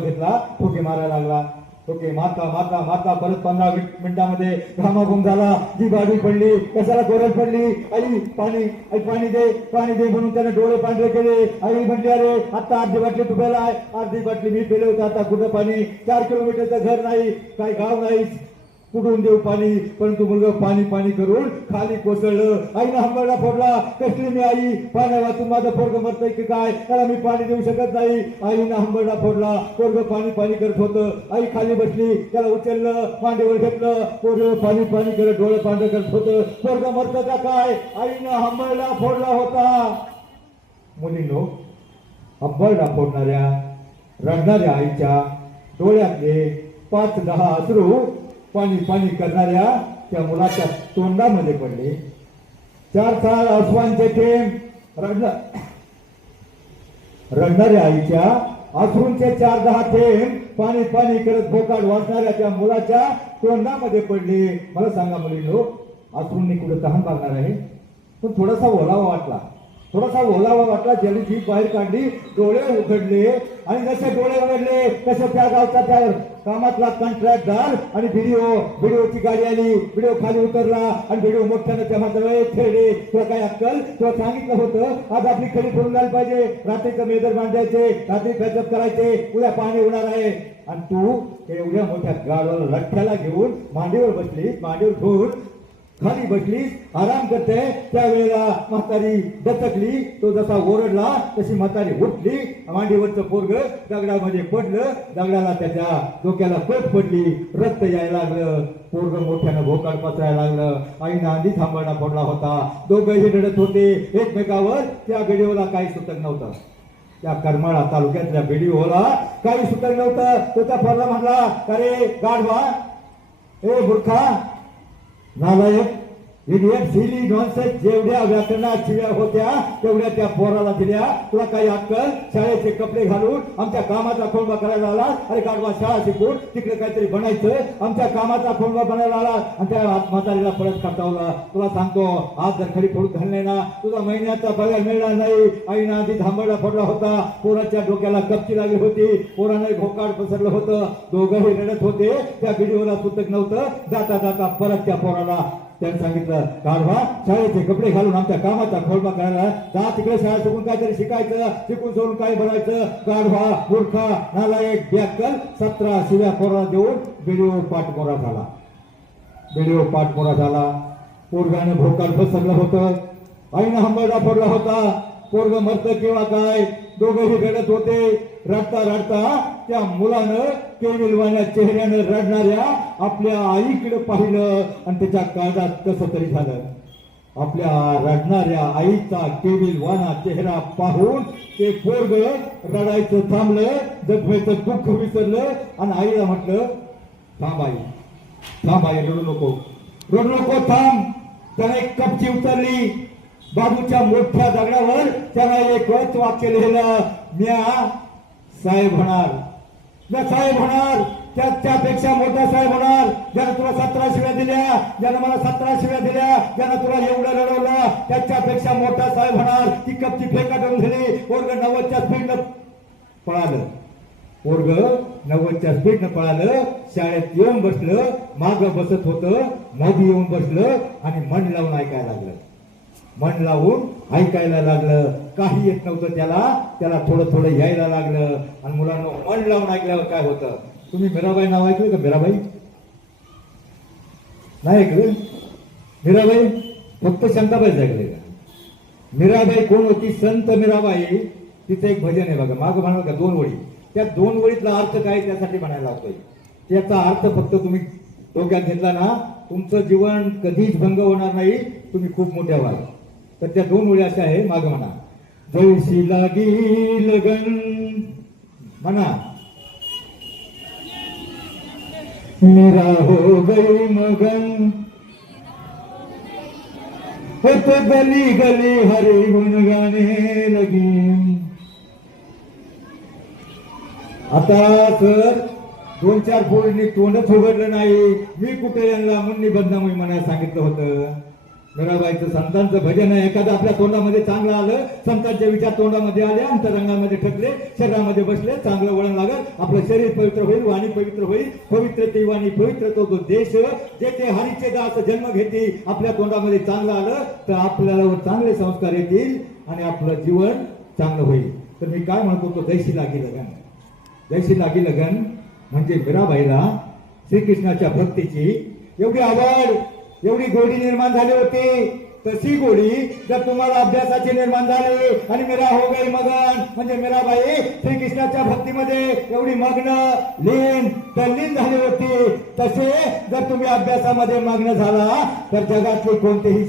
घेतला. ठोके मारायला लागला. ठोके मारता परत 15 मिनिटामध्ये घामाघूम झाला. जी गाडी पडली, कशाला कोरड पडली. आई पाणी दे म्हणून त्याने डोळे पांढरे केले. आई म्हटली, अरे आता अर्धी बाटली तुझ्याला आहे, अर्धी बाटली मी पिले होते, आता कुठं पाणी? 4 किलोमीटरचं घर नाही, काही गाव नाही, कुठून देऊ पाणी? परंतु मुलगा पाणी करून खाली कोसळलं. आईनं हंबरडा फोडला. कसली मी आई, पाण्या वाचून माझं पोरगं मरतंय की काय, त्याला मी पाणी देऊ शकत नाही. आईनं हंबरडा फोडला. पोरगं पाणी करत होतं. आई खाली बसली, त्याला उचललं, मांडीवर घेतलं. पोरगं पाणी करत डोळे पांढरे करत होतं. पोरगं मरतं का काय? आईनं हंबरडा फोडला होता. मुलींनो, हंबरडा फोडणाऱ्या रडणाऱ्या आईच्या डोळ्यातले 5-10 अश्रू पाणी करणाऱ्या त्या मुलाच्या तोंडामध्ये पडले. 4 अश्वांचे थेंब रडणाऱ्या आईच्या अश्रूंचे 4-10 थेंब पाणी करत भोकाड वाचणाऱ्या त्या मुलाच्या तोंडामध्ये पडले. मला सांगा मुलींनो, अश्रूंनी कुठे तहान लागणार आहे? पण थोडासा ओलावा वाटला. ज्याने जीभ बाहेर काढली, डोळे उघडले आणि जसे डोळे उघडले तसे त्या गावचा त्या कामातला कॉन्ट्रॅक्टदार आणि व्हिडिओची गाडी आली. व्हिडिओ खाली उतरला आणि व्हिडिओ मोठ्यानं त्या म्हातारे खेळले. तुला काय अक्कल? तुला सांगितलं होतं आज आपली खडी फोडून जायला पाहिजे, रात्रीचं मेजर बांधायचे, रात्री फॅचअप करायचे, उद्या पाणी होणार आहे. आणि तू एवढ्या मोठ्या गाडवाला लठ्ठ्याला घेऊन मांडीवर घेऊन खाली बसलीस, आराम करते. त्यावेळेला म्हातारी दचकली. तो जसा ओरडला तशी म्हातारी उठली. मांडीवरचं पोरगं दगडामध्ये पडलं. दगडाला त्याच्या डोक्याला कट पडली. रक्त यायला लागलं. पोरगं मोठ्यानं भोकाड पसरायला लागलं. आईनं आधीच हंबरडा फोडला होता. दोघंही रडत होते एकमेकावर. त्या व्हिडिओला काही सुतक नव्हतं. त्या करमाळा तालुक्यातल्या व्हिडिओला काही सुतक नव्हतं. तो त्या पोरला म्हटला, अरे गाढवा, ए मूर्खा, नालायक, इडियट, सिली, नॉनसेन्स, जेवढ्या व्याकरणात शिव्या होत्या तेवढ्या त्या पोराला दिल्या. तुला काही अक्कल? शाळेचे कपडे घालून आमच्या कामाचा खोंबा करायला आला. अरे गाढवा, शाळा शिकून तिकडे काहीतरी बनायचं, आमच्या कामाचा खोंबा बनायला आला आणि त्या म्हातारीला परत खटावला. तुला सांगतो, आज जर खडी फोडून घालणे ना, तुझा महिन्याचा पगार मिळणार नाही. आईनं आधी थांबडा फोडला होता. पोराच्या डोक्याला कपची लागली होती. पोरानं भोकाड पसरलं होतं. दोघंही रडत होते. त्या व्हिडिओला सुतक नव्हतं. जाता परत त्या पोराला त्याने सांगितलं गाढवा शाळेचे कपडे घालून आमच्या कामाचा खोलबा करायला जा तिकडे शाळा शिकून काहीतरी शिकायचं शिकून सोडून काय बनायचं गाढवा मूर्खा नालायक बेअक्कल 17 शिव्या कोरा देऊन व्हिडिओ पाठमोरा झाला. व्हिडिओ पाठमोरा झाला. पोरगाने भोकाल फसरलं होतं. आईनं हंबरडा फोडला होता. पोरग मरतं किंवा काय दोघेही रडत होते. रडता रडता त्या मुलानं केविलवाण्या चेहऱ्यानं रडणाऱ्या आपल्या आईकडे पाहिलं आणि त्याच्या काळजात कसं तरी झालं. आपल्या रडणाऱ्या आईचा केविलवाना चेहरा पाहून ते पोरग रडायचं थांबलं. जखमेचं दुःख विसरलं आणि आईला म्हटलं थांब आई रडू नको थांब. त्याने एक कपची उचलली. बाजूच्या मोठ्या दगडावर त्याला एकच वाक्य लिहिलं म्या साहेब होणार त्याच्यापेक्षा मोठा साहेब होणार. ज्यानं तुला 17 शिव्या दिल्या ज्यानं मला 17 शिव्या दिल्या ज्यानं तुला एवढं रडवलं त्याच्यापेक्षा मोठा साहेब होणार. ती कपची फेकाटून दिली. पोरग 90च्या स्पीडनं पळालं. शाळेत येऊन बसलं. माग बसत होतं. मध्ये येऊन बसलं आणि मन लावून ऐकायला लागलं. काही येत नव्हतं त्याला थोडं यायला लागलं. आणि मुलांना मन लावून ऐकल्यावर काय होतं. तुम्ही मीराबाई नाव ऐकलं का? मीराबाई नाही ऐकलं? मीराबाई फक्त शांताबाईच ऐकले का? मीराबाई कोण होती? संत मीराबाई. तिचं एक भजन आहे बघा. मागं म्हणाल का 2 ओळी. त्या 2 ओळीतला अर्थ काय त्यासाठी म्हणायला लागतोय. त्याचा अर्थ फक्त तुम्ही डोक्यात घेतला ना तुमचं जीवन कधीच भंग होणार नाही. तुम्ही खूप मोठ्या व्हाल. तर त्या 2 ओळी अशा आहे. माग म्हणा जैसी लागी लगन म्हणा मेरा हो गई मगन तो गली गली हरी गुन गाने लगी. आता तर 2-4 पोळींनी तोंडच उघडलं नाही. मी कुठे यांना मुन्नी बदनामी म्हणायला सांगितलं होतं. मीराबाईचं संतांचं भजन आहे. एखादं आपल्या तोंडामध्ये चांगलं आलं. संतांचे विचार तोंडामध्ये आले. अंतरंगामध्ये ठकले. शरीरामध्ये बसले. चांगलं वळण लागत. आपलं शरीर पवित्र होईल. वाणी पवित्र होईल. पवित्र ती वाणी पवित्र तो देश जेथे हरीचे दास जन्म घेते. आपल्या तोंडामध्ये चांगलं आलं तर आपल्याला चांगले संस्कार येतील आणि आपलं जीवन चांगलं होईल. तर मी काय म्हणतो तो जैसी लागी लगन म्हणजे मीराबाईला श्रीकृष्णाच्या भक्तीची एवढी आवड एवढी गोडी निर्माण झाली होती. तशी गोडी जर तुम्हाला अभ्यासाची निर्माण झाली आणि मीरा हो गई मगन म्हणजे मीराबाई श्रीकृष्णाच्या भक्तीमध्ये एवढी मग्न तल्लीन झाली होती. तसे जर तुम्ही अभ्यासामध्ये मग्न झाला तर जगातली कोणतीही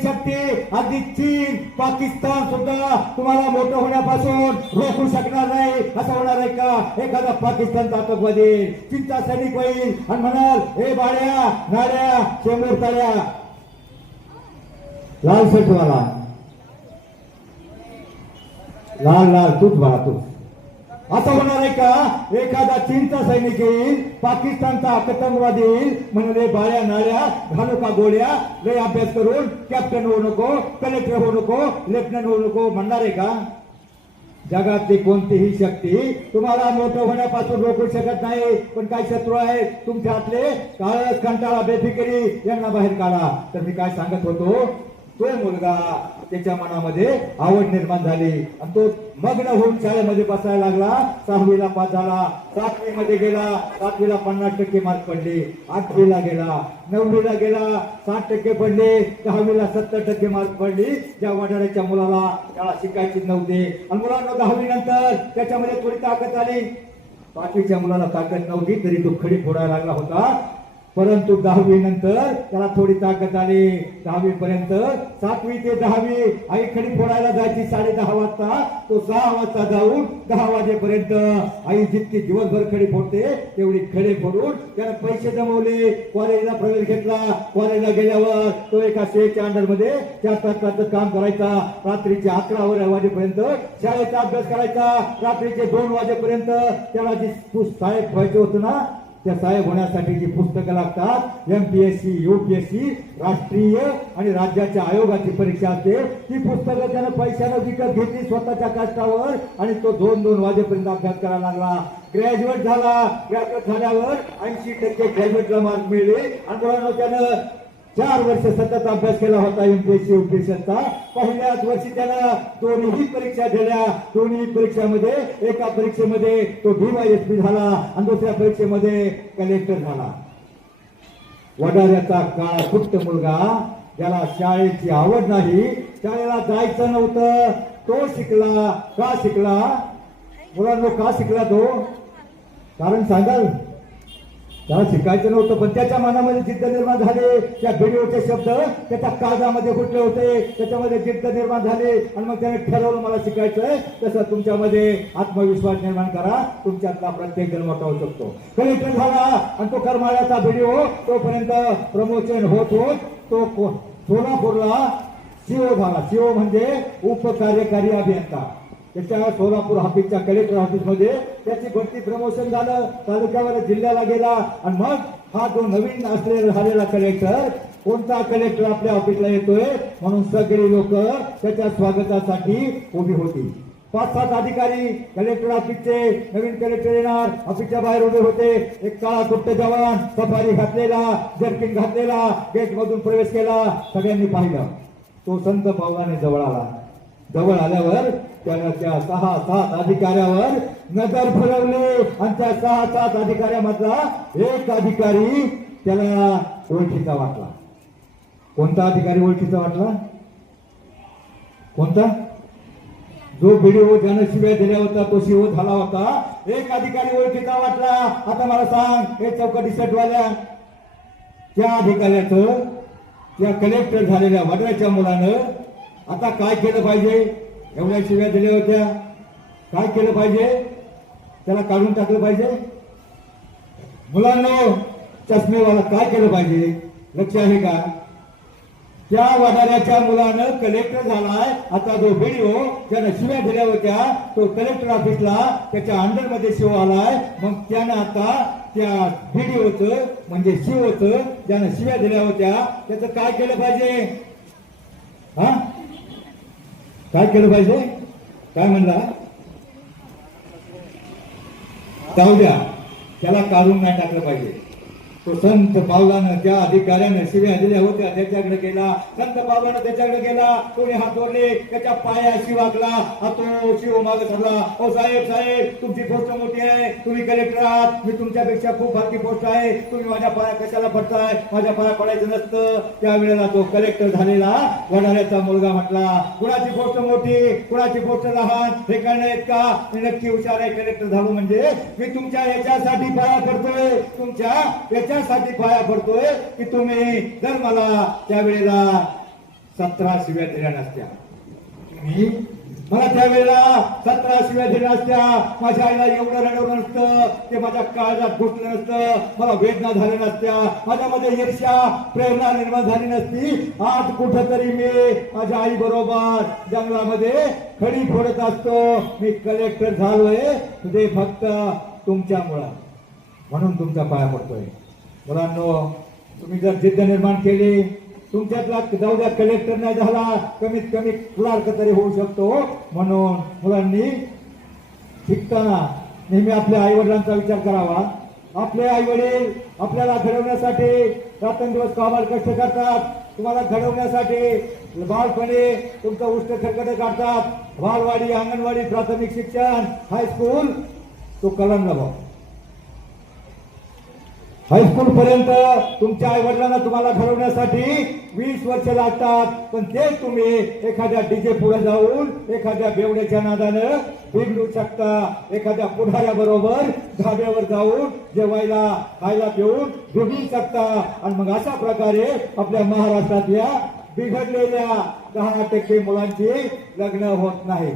शक्ती अगदी चीन पाकिस्तान सुद्धा तुम्हाला मोठं होण्यापासून रोखू शकणार नाही. असं होणार आहे का? एखादा पाकिस्तानचा आतंकवादी चीनचा सैनिक होईल आणि म्हणाल हे बाळ्या नाड्या शेंबूर ताड्या लाल शर्टवाला लाल तूच बाळा तूच. असं होणार आहे का? एखादा चीनचा सैनिक येईल पाकिस्तानचा आतंकवादी येईल म्हणाले बाळ्या नाड्या घालू का गोळ्या लय अभ्यास करून कॅप्टन होऊ नको कलेक्टर होऊ नको लेफ्टनंट होऊ नको म्हणणार आहे का? जगातली कोणतीही शक्ती तुम्हाला मोठं होण्यापासून रोखू शकत नाही. पण काही शत्रू आहेत तुमच्या हातले काळच कंटाळा बेफिकिरी यांना बाहेर काढा. तर मी काय सांगत होतो तो मुलगा त्याच्या मनामध्ये आवड निर्माण झाली आणि तो मग्न होऊन शाळेमध्ये बसायला लागला. 6वीला पास झाला. 7वी मध्ये गेला. 7वीला 50% मार्क पडले. 8वीला गेला. 9वीला गेला 60% पडले. 10वीला 70% मार्क पडली. ज्या वडिलांच्या मुलाला त्याला शिकायची नव्हते आणि मुलांना 10वी नंतर त्याच्यामध्ये थोडी ताकद आली. 5वीच्या मुलाला ताकद नव्हती तरी तो खडी फोडायला लागला होता. परंतु 10वी नंतर त्याला थोडी ताकद आली. 10वी पर्यंत 7वी ते 10वी आई खडी फोडायला जायची 10:30 वाजता. तो 6 वाजता जाऊन 10 वाजेपर्यंत आई जितकी दिवसभर खडी फोडते तेवढी खडी फोडून त्याने पैसे जमवले. कॉलेजला प्रवेश घेतला. कॉलेजला गेल्यावर तो एका शेच्या अंडर मध्ये 4 तासाचं काम करायचा. रात्रीचे 11 वाजेपर्यंत शाळेचा अभ्यास करायचा. रात्रीचे 2 वाजेपर्यंत त्याला जी साहेब व्हायचं होतं ना त्या साहेब होण्यासाठी जी पुस्तकं लागतात MPSC UPSC राष्ट्रीय आणि राज्याच्या आयोगाची परीक्षा असते ती पुस्तकं त्यानं पैशानं विकत घेतली स्वतःच्या कष्टावर आणि तो 2 वाजेपर्यंत अभ्यास करायला लागला. ग्रॅज्युएट झाला, ग्रॅज्युएट झाल्यावर 80% ग्रॅज्युएटला मार्क मिळले आणि मुलांना त्यानं 4 वर्ष सतत अभ्यास केला होता एमपीएससी युपीएससीचा. पहिल्याच वर्षी त्यानं दोन्ही परीक्षा दिल्या. दोन्ही परीक्षामध्ये एका परीक्षेमध्ये तो DYSP झाला आणि दुसऱ्या परीक्षेमध्ये कलेक्टर झाला. वडाऱ्याचा काळा कुट्ट मुलगा, ज्याला शाळेची आवड नाही, शाळेला जायचं नव्हतं, तो शिकला. का शिकला मुलांना? का शिकला तो? कारण सांगाल? त्याला शिकायचं नव्हतं, पण त्याच्या मनामध्ये जिद्द निर्माण झाले. त्या व्हिडिओचे शब्द त्याच्या काळजामध्ये फुटले होते, त्याच्यामध्ये जिद्द निर्माण झाली आणि मग त्याने ठरवलं मला शिकायचंय. तसं तुमच्यामध्ये आत्मविश्वास निर्माण करा, तुमच्यातला प्रत्येक जण मोठा होऊ शकतो. कलेक्टर झाला आणि तो करमाळ्याचा व्हिडिओ तोपर्यंत प्रमोशन होत तो सोलापूरला CO झाला. CO म्हणजे उपकार्यकारी अभियंता. त्याच्या सोलापूर ऑफिसच्या कलेक्टर ऑफिसमध्ये त्याची भरती प्रमोशन झालं. तालुक्यावर जिल्ह्याला गेला आणि मग हा जो नवीन झालेला कलेक्टर, कोणता कलेक्टर आपल्या ऑफिसला येतोय म्हणून सगळी लोक त्याच्या स्वागतासाठी उभी होती. 5-7 अधिकारी कलेक्टर ऑफिसचे, नवीन कलेक्टर येणार, ऑफिसच्या बाहेर उभे होते. एक काळा कुट्ट जवान, सफारी घातलेला, जर्किन घातलेला, गेट मधून प्रवेश केला. सगळ्यांनी पाहिलं. तो संत पावलाने जवळ आला. जवळ आल्यावर त्याला त्या 6-7 अधिकाऱ्यावर नजर फिरवली आणि त्या 6-7 अधिकाऱ्यामधला एक अधिकारी त्याला ओळखीचा वाटला. कोणता अधिकारी ओळखीचा वाटला? कोणता? जो व्हिडिओ ज्यानं शिव्या दिल्या होता तो CO झाला होता. एक अधिकारी ओळखीचा वाटला. आता मला सांग, हे चौकटी सेटवाल्या त्या अधिकाऱ्याचं, त्या कलेक्टर झालेल्या वडिलाच्या मुलानं आता काय केलं पाहिजे? एवढ्या शिव्या दिल्या होत्या, काय केलं पाहिजे? त्याला काढून टाकलं पाहिजे? मुलांना चष्मेवाला काय केलं पाहिजे? लक्ष आहे का? त्या वडाऱ्याच्या मुलानं कलेक्टर झालाय. आता जो व्हिडिओ ज्यानं शिव्या दिल्या होत्या तो कलेक्टर ऑफिसला त्याच्या अंडरमध्ये CO आलाय. मग त्यानं आता त्या व्हिडिओचं म्हणजे COचं ज्यानं शिव्या दिल्या होत्या त्याचं काय केलं पाहिजे? हा, काय केलं पाहिजे? काय म्हणला? जाऊ द्या, त्याला काढून नाही टाकलं पाहिजे. तो संत पावलानं त्या अधिकाऱ्यानं शिव्या दिल्या होत्या त्याच्याकडे गेला. संत पावलानं त्याच्याकडे गेला. कोणी हात जोडले, त्याच्या पायाशी वागला. तो शिव मागे ठरला. ओ साहेब, साहेब तुमची पोस्ट मोठी आहे, तुम्ही कलेक्टर आहात, मी तुमच्यापेक्षा खूप हलकी पोस्ट आहे, तुम्ही माझ्या पाया कशाला पडताय? माझ्या पाया पडायचं नसतं. त्यावेळेला तो कलेक्टर झालेला वडाऱ्याचा मुलगा म्हटला, कुणाची पोस्ट मोठी, कुणाची पोस्ट लहान हे कळण्यात का? मी नक्की हुशार आहे, कलेक्टर झालो म्हणजे. मी तुमच्या याच्यासाठी पाया पडतोय, तुमच्या याच्यासाठी पाया पडतोय की तुम्ही जर मला त्यावेळेला 17 शिव्या दिल्या नसत्या, तुम्ही मला त्यावेळेला 17 शिव्या दिल्या असत्या, माझ्या आईला एवढं रडवलं नसतं, ते माझ्या काळजात घुसलं नसतं, मला वेदना झाल्या नसत्या, माझ्यामध्ये ईर्ष्या प्रेरणा निर्माण झाली नसती. आज कुठंतरी मी माझ्या आई बरोबर जंगलामध्ये खडी फोडत असतो. मी कलेक्टर झालोय ते फक्त तुमच्यामुळं, म्हणून तुमच्या पाया पडतोय. मुलांनो, तुम्ही जर जिद्द निर्माण केली, तुमच्यातला जाऊ द्या कलेक्टर नाही झाला, कमीत कमी क्लार्क तरी होऊ शकतो. म्हणून मुलांनी शिकताना नेहमी आपल्या आई वडिलांचा विचार करावा. आपले आई वडील आपल्याला घडवण्यासाठी रात्रंदिवस कामाला कष्ट करतात. तुम्हाला घडवण्यासाठी बालपणे तुमचं उष्ट खरकट काढतात. बालवाडी, अंगणवाडी, प्राथमिक शिक्षण, हायस्कूल, तो कलम लावा. हायस्कूल पर्यंत तुमच्या आई वडिलांना तुम्हाला घडवण्यासाठी 20 वर्ष लागतात. पण ते तुम्ही एखाद्या डीजे पुढे जाऊन एखाद्या बेवड्याच्या नादानं बिघडू शकता. एखाद्या पुढाऱ्याबरोबर धाब्यावर जाऊन जेवायला खायला पिऊन बिघडू शकता. आणि मग अशा प्रकारे आपल्या महाराष्ट्रातल्या बिघडलेल्या 10% मुलांची लग्न होत नाही.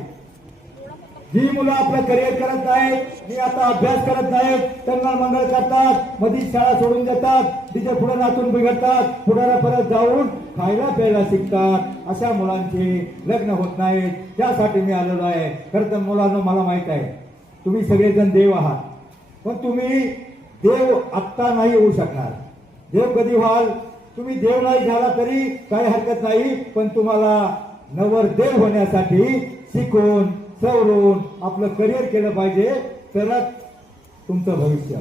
जी मुलं आपलं करिअर करत नाहीत, जी आता अभ्यास करत नाहीत, त्यांना मंगळ करतात, मधीच शाळा सोडून देतात, तिचे पुढे नाचून बिघडतात, पुढाऱ्या परत जाऊन खायला प्यायला शिकतात, अशा मुलांची लग्न होत नाहीत. त्यासाठी मी आलेलो आहे. खरं तर मुलांना मला माहित आहे तुम्ही सगळेजण देव आहात, पण तुम्ही देव आत्ता नाही होऊ शकणार. देव कधी व्हाल? तुम्ही देव नाही झाला तरी काही हरकत नाही, पण तुम्हाला नवरदेव होण्यासाठी शिकून सवरून आपलं करिअर केलं पाहिजे, तरच तुमचं भविष्य.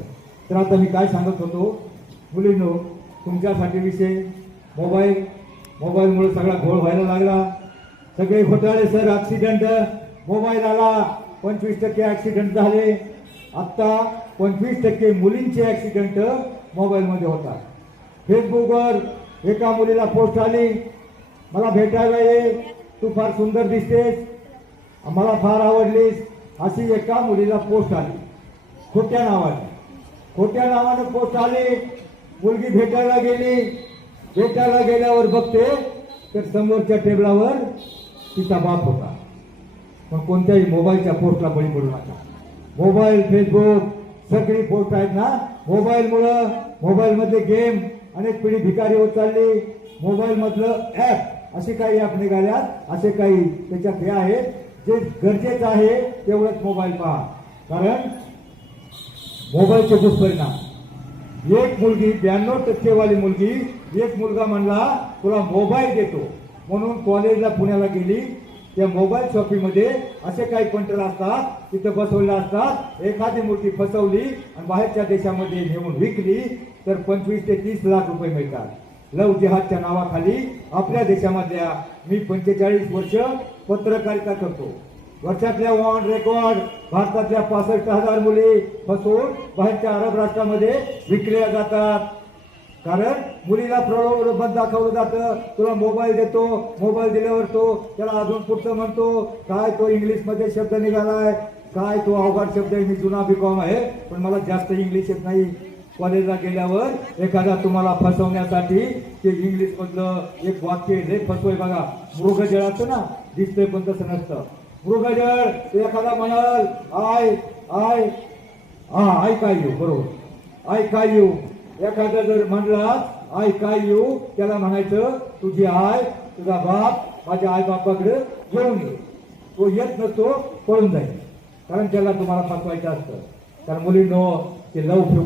तर आता मी काय सांगत होतो, मुलींनो, तुमच्यासाठी विषय मोबाईलमुळे सगळा घोळ व्हायला लागला. सगळे घोटाळे सर, ऍक्सिडेंट, मोबाईल आला, 25% ऍक्सिडेंट झाले. आता 25% मुलींचे ऍक्सिडेंट मोबाईलमध्ये होतात. फेसबुकवर एका मुलीला पोस्ट आली, मला भेटायला ये, तू फार सुंदर दिसतेस, मला फार आवडलीस, अशी एका मुलीला पोस्ट आली. खोट्या नावानं पोस्ट आली. मुलगी भेटायला गेल्यावर बघते तर समोरच्या टेबलावर तिचा बाप होता. पण कोणत्याही मोबाईलच्या पोस्टला बळी पडू नका. मोबाईल, फेसबुक सगळी पोस्ट आहेत ना, मोबाईलमधले गेम, अनेक पिढी भिकारी होत चालली. मोबाईलमधलं ऍप, असे काही ऍप निघाल्यात, असे काही त्याच्यात हे आहेत. जे गरजेचं आहे तेवढंच मोबाईल पहा. कारण मोबाईलचे दुष्परिणाम, एक मुलगी 92% वाली मुलगी, एक मुलगा म्हणला तुला मोबाईल देतो म्हणून कॉलेजला पुण्याला गेली. त्या मोबाईल शॉपिंगमध्ये असे काही पंटर असतात, तिथं बसवले असतात. एखादी मुलगी फसवली आणि बाहेरच्या देशामध्ये नेऊन विकली तर 25 ते 30 लाख रुपये मिळतात. लव जिहादच्या नावाखाली आपल्या देशामधल्या, मी 45 वर्ष पत्रकारिता करतो, वर्षातल्या ऑन रेकॉर्ड भारतातल्या 65,000 मुली फसवून बाहेरच्या अरब राष्ट्रामध्ये विकल्या जातात. कारण मुलीला प्रलोभन दाखवलं जातं, तुला मोबाईल देतो, मोबाईल दिल्यावर तो त्याला अजून पुढचं म्हणतो, काय तो इंग्लिशमध्ये शब्द निघालाय, काय तो अवघड शब्द आहे, मी जुना बीकॉम आहे पण मला जास्त इंग्लिश येत नाही. कॉलेजला गेल्यावर एखादा तुम्हाला फसवण्यासाठी ते इंग्लिश मधलं एक वाक्य लय फसवय बघा. मृगजळाचं ना, दिसतंय पण तसं नसतं. मृगजळ एखादा म्हणाल आय काय येऊ, बरोबर, आय काय येऊ. एखादा जर म्हणला आय काय येऊ, त्याला म्हणायचं तुझी आय, तुझा बाप माझ्या आई बापाकडे घेऊन ये. तो येत नसतो, पळून जाईल, कारण त्याला तुम्हाला फसवायचं असतं. कारण मुलींनो, ते लव फ्लू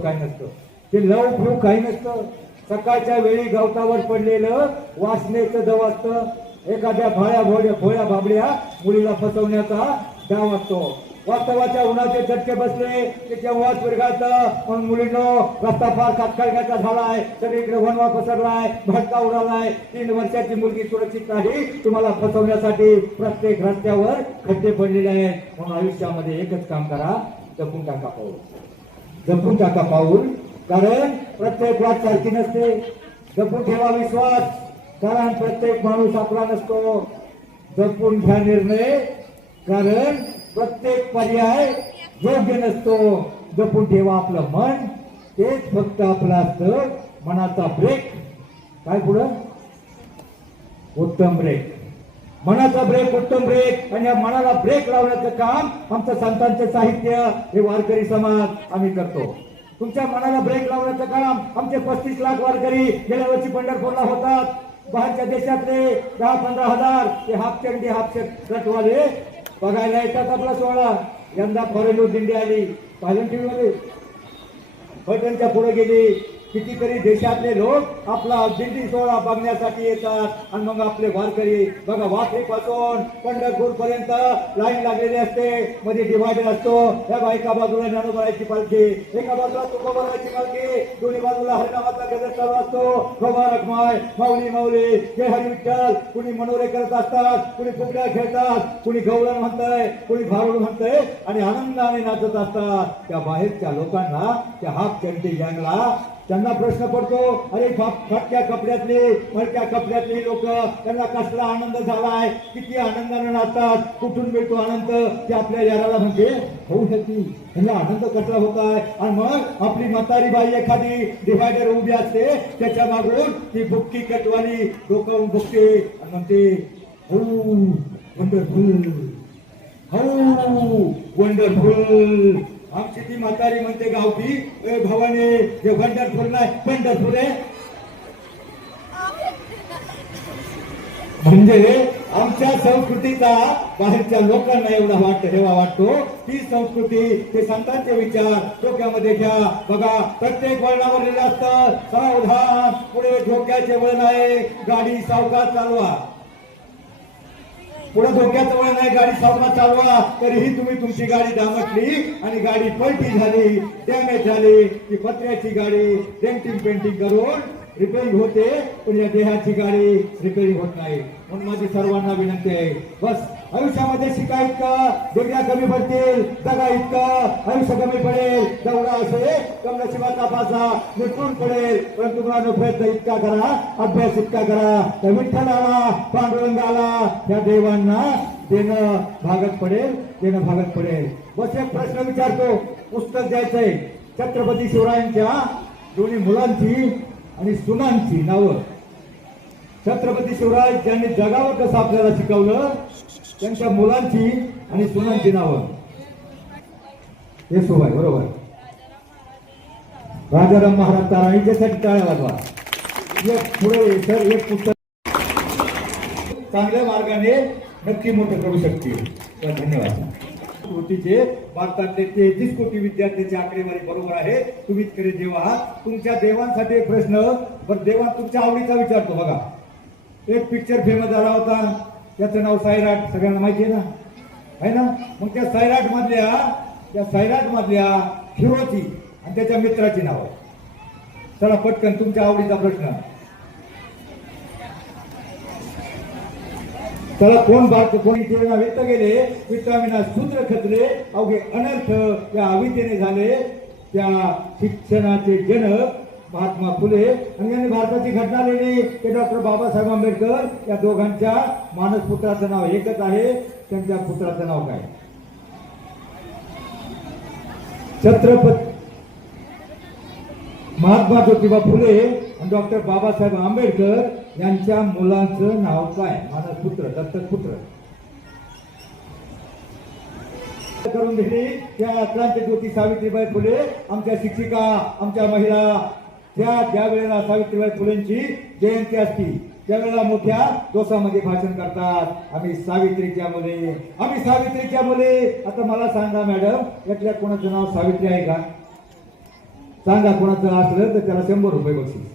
काही नसतं. सकाळच्या वेळी गवतावर पडलेलं वासनेचं दव असतं. एखाद्या भोळ्या बाबड्या मुलीला फसवण्याचा डाव असतो. वास्तवाच्या उन्हाचे झटके बसले की तेव्हाच विरघळतं. म्हणून मुलींनो, रस्ता फार काटकाळ्याचा झालाय, सगळीकडे वनवा पसरलाय, भटका उडालाय. 3 वर्षाची मुलगी सुरक्षित नाही. तुम्हाला फसवण्यासाठी प्रत्येक रस्त्यावर खड्डे पडलेले आहेत. म्हणून आयुष्यामध्ये एकच काम करा, जपून टाका पाऊल. कारण प्रत्येक वाट सारखी नसते. जपून ठेवा विश्वास, कारण प्रत्येक माणूस आपला नसतो. जपून घ्या निर्णय, कारण प्रत्येक पर्याय योग्य नसतो. जपून ठेवा आपलं मन, तेच फक्त आपलं असतं. मनाचा ब्रेक, काय पुढं, उत्तम ब्रेक. मनाचा ब्रेक, उत्तम ब्रेक. आणि या मनाला ब्रेक लावण्याचं काम आमचं संतांचे साहित्य, हे वारकरी समाज आम्ही करतो. तुमच्या मनाला ब्रेक लावण्याचं काम आमचे 35 लाख वारकरी गेल्या वर्षी पंढरपूरला होतात. बाहेरच्या देशातले 10-15 हजार ते हाफचंडी हाफशर्टवाले बघायला येतात आपला सोहळा. यंदा फॉरेन दिंडी आली, पाहिलं टीव्ही मध्ये, पैठणच्या पुढे गेली. कितीतरी देशातले लोक आपला दिंडी सोहळा बघण्यासाठी येतात. आणि मग आपले वारकरी बघा, वाखरीपासून पंढरपूर पर्यंत लाईन लागलेली असते. मध्ये डिवायडर असतो. या बायका बाजूला ज्ञानोबाची पालखी, एका बाजूला तुकोबाराची पालखी, दोन्ही बाजूला हरिनामाचा गजर चालू असतो. बाबा रखमाय, माऊली माऊली, जय हरी विठ्ठल. कुणी मनोरे करत असतात, कुणी फुगड्या खेळतात, कुणी गवळण म्हणतंय, कुणी भारुड म्हणतंय आणि आनंदाने नाचत असतात. त्या बाहेरच्या लोकांना, त्या हाफ चंडी गँगला, त्यांना प्रश्न पडतो, अरे फाटक्या कपड्यातले, मळक्या कपड्यातले लोक, त्यांना कसला आनंद झालाय, किती आनंदाने नाचतात, कुठून मिळतो आनंद, ते आपल्या याराला म्हणते होऊ शकते. त्यांना आनंद कसला होताय. आणि मग आपली म्हातारी बाई एखादी डिवायडर उभी असते, त्याच्या मागून ती बुक्की कटवाली डोकावून बघते आणि म्हणते हो वंडरफुल, हो वंडरफुल. आमची ती म्हातारी म्हणते गावठी, ए भवानी, हे वंडरफुल नाही, वंडरफुल आहे. म्हणजे आमच्या संस्कृतीचा बाहेरच्या लोकांना एवढा हेवा वाटतो. ती संस्कृती, ते संतांचे विचार डोक्यामध्ये घ्या. बघा, प्रत्येक वळणावर लिहिलं असतं, सावधान, पुढे धोक्याचे वळण आहे, गाडी सावकाश चालवा. पुढे धोक्याचं वळण नाही, गाडी सावकाश चालवा. तरीही तुम्ही तुमची गाडी दामटली आणि गाडी पलटी झाली, डॅमेज झाली, ती पत्र्याची गाडी डेंटिंग पेंटिंग करून रिपेअरिंग होते, पण या देहाची गाडी रिपेअरिंग होत नाही. म्हणून माझी सर्वांना विनंती आहे, बस आयुष्यामध्ये शिका इतकं, डिग्र्या कमी पडतील, जगा इतकं, आयुष्य कमी पडेल, दौडा असे कमनशिबाचा पासा निटून पडेल. परंतु तुम्हाला प्रयत्न इतका करा, अभ्यास इतका करा, तर विठ्ठलाला, पांडुरंगाला, या देवांना देणं भागत पडेल, देणं भागत पडेल. बस एक प्रश्न विचारतो, पुस्तक द्यायचंय छत्रपती शिवरायांच्या दोन्ही मुलांची आणि सुनांची नावं. छत्रपती शिवराय ज्यांनी जगावर कसं आपल्याला शिकवलं, त्यांच्या मुलांची आणि सुनांची नावं. हे सोबाय बरोबर. राजाराम महाराज तारा यांच्यासाठी टाळ्या वाजवा. एक पुढे सर एक पुस्तक चांगल्या मार्गाने नक्की मोठं करू शकतील. धन्यवाद. कृतीचे भारतातले 33 कोटी विद्यार्थ्यांची आकडेवारी बरोबर आहे. तुम्ही इतकडे जेव्हा तुमच्या देवांसाठी एक प्रश्न, पण देवा तुमच्या आवडीचा विचारतो. बघा, एक पिक्चर फेमस झाला होता, त्याचं नाव सैराट, सगळ्यांना माहिती आहे ना, आहे ना. मग त्या सैराट मधल्या हिरोची आणि त्याच्या मित्राची नाव. चला पटकन तुमच्या आवडीचा प्रश्न. चला कोण इथे व्यक्त गेले, विटामिना सूत्र खचले, अवघे अनर्थ या अविद्येने झाले. त्या शिक्षणाचे जनक महात्मा फुले आणि यांनी भारताची घटना लिहिली ते डॉक्टर बाबासाहेब आंबेडकर. या दोघांच्या मानस पुत्राचं नाव एकच आहे, त्यांच्या पुत्राचं नाव काय? छत्रपती महात्मा ज्योतिबा फुले आणि डॉक्टर बाबासाहेब आंबेडकर यांच्या मुलांचं नाव काय? मानस पुत्र, दत्तक पुत्र. करून दिली त्या क्रांतिज्योती सावित्रीबाई फुले, आमच्या शिक्षिका, आमच्या महिला. ज्या वेळेला सावित्रीबाई फुलेंची जयंती असती त्यावेळेला मोठ्या जोशामध्ये भाषण करतात, आम्ही सावित्रीच्या मुले, आम्ही सावित्रीच्या मुले. आता मला सांगा मॅडम, यातल्या कोणाचं नाव सावित्री आहे का? सांगा, कोणाचं असलं तर त्याला 100 रुपये बक्षीस.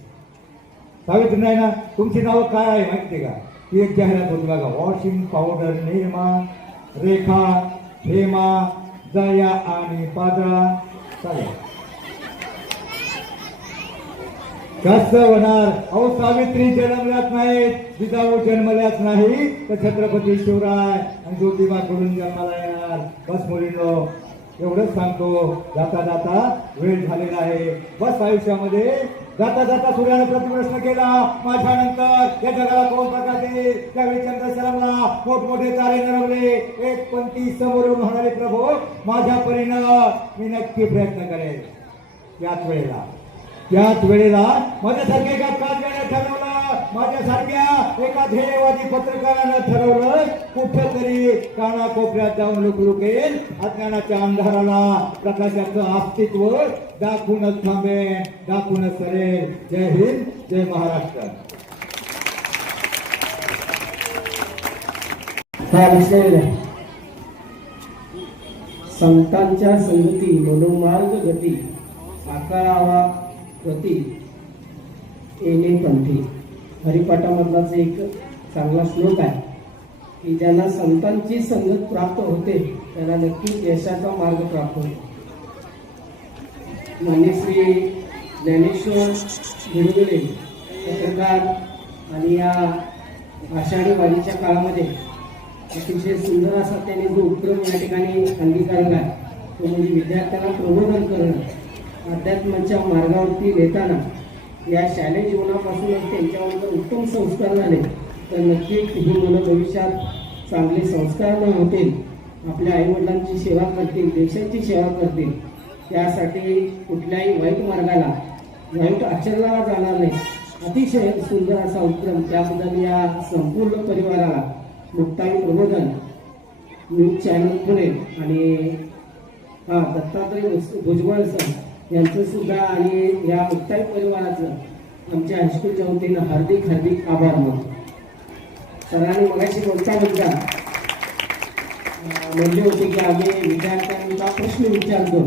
सावित्री नाही ना. तुमची नावं काय आहे माहिती का? ती एक जाहिरात होती बघा, वॉशिंग पावडर निर्मा, रेखा, हेमा, जया आणि पाजळा. चालेल, जास्त होणार. अहो सावित्री जन्मल्याच नाही, जिजाऊ जन्मल्याच नाही, तर छत्रपती शिवराय आणि ज्योतिबा कडून जन्माला येणार. बस मुलींनो, एवढंच सांगतो. जाता जाता वेळ झालेला आहे. बस आयुष्यामध्ये जाता जाता सूर्याने प्रतिप्रश्न केला, माझ्यानंतर या जगाला कोण प्रकाश देईल? त्यावेळी चंद्रशेखरला मोठमोठे तारे नरवले. एक पंक्ती समोर येऊन म्हणाले, प्रभू माझ्या परीनं मी नक्की प्रयत्न करेल. त्याच वेळेला माझ्यासारख्या एका काजव्याने ठरवलं, माझ्यासारख्या एका ध्येयवादी पत्रकारानं ठरवलं, कुठंतरी कानाकोपऱ्यात जाऊन लुकलुकेल, अज्ञानाच्या अंधाराला प्रकाशाचं अस्तित्व दाखवूनच थांबेन, दाखवूनच सरेल. जय हिंद, जय महाराष्ट्र. संतांच्या संगती मनोमार्ग गती, आकारावा गती येणे पंथी. हरिपाठामधलाच एक चांगला श्लोक आहे की ज्यांना संतांची संगत प्राप्त होते त्यांना नक्कीच यशाचा मार्ग प्राप्त होतो. मान्य श्री ज्ञानेश्वर भिडगुले पत्रकार आणि या आषाढी वारीच्या काळामध्ये अतिशय सुंदर असा त्याने जो उपक्रम या ठिकाणी अंगीकारला तो म्हणजे विद्यार्थ्यांना प्रबोधन करणं. अध्यात्माच्या मार्गावरती नेताना या शालेय जीवनापासूनच त्यांच्यावर उत्तम संस्कार झाले तर नक्कीच ही मुलं भविष्यात चांगले संस्कार होतील, आपल्या आईवडिलांची सेवा करतील, देशाची सेवा करतील. त्यासाठी कुठल्याही वाईट मार्गाला, वाईट आचरणाला जाणार नाही. अतिशय सुंदर असा उपक्रम. त्याबद्दल या संपूर्ण परिवाराला मुक्ताई प्रबोधन न्यूज चॅनल पुणे आणि दत्तात्रय भुजबळ सर यांचं सुद्धा आणि या मुक्ताई परिवाराचं आमच्या हायस्कूलच्या वतीनं हार्दिक हार्दिक आभार मानतो. सरांनी मगाशी बोलता म्हणजे होते की आम्ही विद्यार्थ्यांना प्रश्न विचारतो.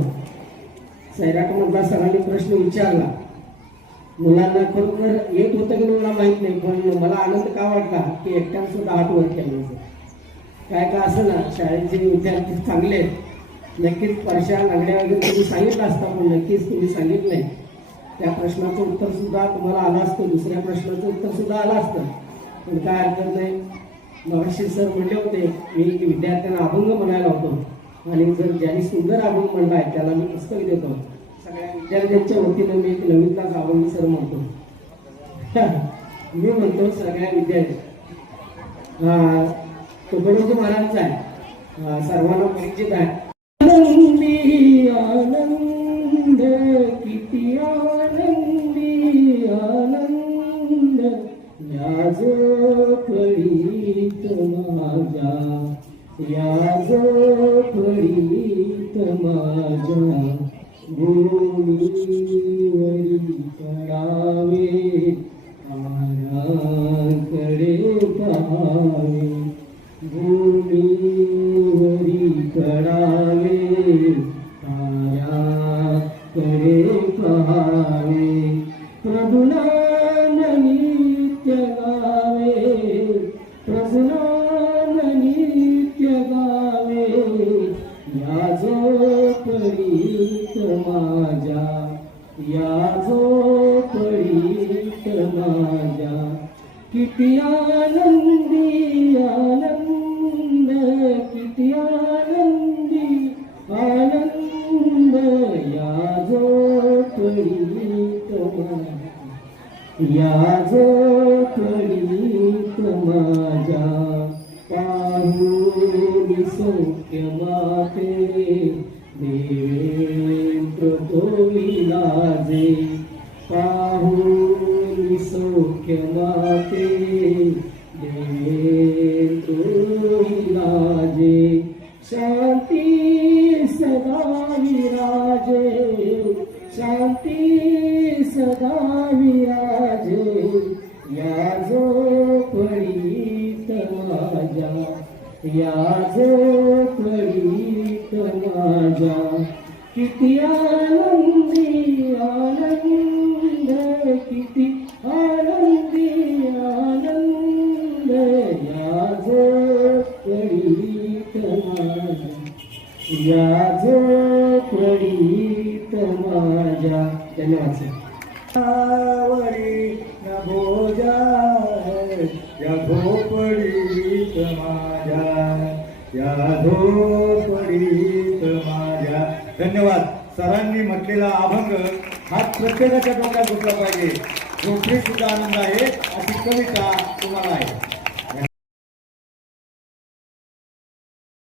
सैराटमधला सरांनी प्रश्न विचारला, मुलांना खरोखर येत होतं की मला माहीत नाही, पण मला आनंद का वाटला की एकट्यानं सुद्धा 8 वर केलं. काय का असं ना, शाळेचे विद्यार्थी चांगले आहेत. नक्कीच परशा लागण्या वगैरे तुम्ही सांगितलं असता, पण नक्कीच तुम्ही सांगितलं नाही. त्या प्रश्नाचं उत्तर सुद्धा तुम्हाला आलं असतं, दुसऱ्या प्रश्नाचं उत्तर सुद्धा आलं असतं, पण काय हरकत नाही. मगाशी सर म्हणले होते मी की विद्यार्थ्यांना अभंग म्हणायला होतो, आणि जर ज्यांनी सुंदर अभंग म्हणलाय त्याला मी पुस्तक देतो. सगळ्या विद्यार्थ्यांच्या वतीनं मी एक नवीन तास अभंग सर म्हणतो. मी म्हणतो सगळ्या विद्यार्थी तुकडोजी महाराजचा आहे, सर्वांना परिचित आहे. आनंदी आनंद किती आनंदी आनंद या जो फळीत माझ्या, या जो फळीत माझ्या भूमीवरी पडावे ताऱ्याकडे पहावे, भूमीवरी पडावे ताऱ्याकडे पहावे, प्रभुनाम नित्य गावे, प्रभुनाम नित्य गावे या जो पडीत माझ्या, या जो पडीत माझ्या. किती आनंदी आनंद किती आनंदी आनंद या जो पडीत माझ्या, या जो पडीत माझ्या. पाहून सौख्य माते देवेंद्र तो विलाजे, पाहून सौख्य माते देवेंद्र विलाजे. शांती सदा विराजे, शांती सदा विराजे या जो पडीत माझ्या, या जो पडीत माझ्या. किती आनंदी आनंद किती आनंदी आनंद या जो पडीत माझ्या, या जो पडीत माझ्या. धन्यवाद सर. वरी न भोजा या झोपडीत माझ्या, या झोपडीत माझ्या. धन्यवाद. सरांनी म्हटलेला अभंग हा प्रत्येकाच्या डोक्यात घुसला पाहिजे. झोपडीत सुद्धा आनंद आहे अशी कविता तुम्हाला आहे.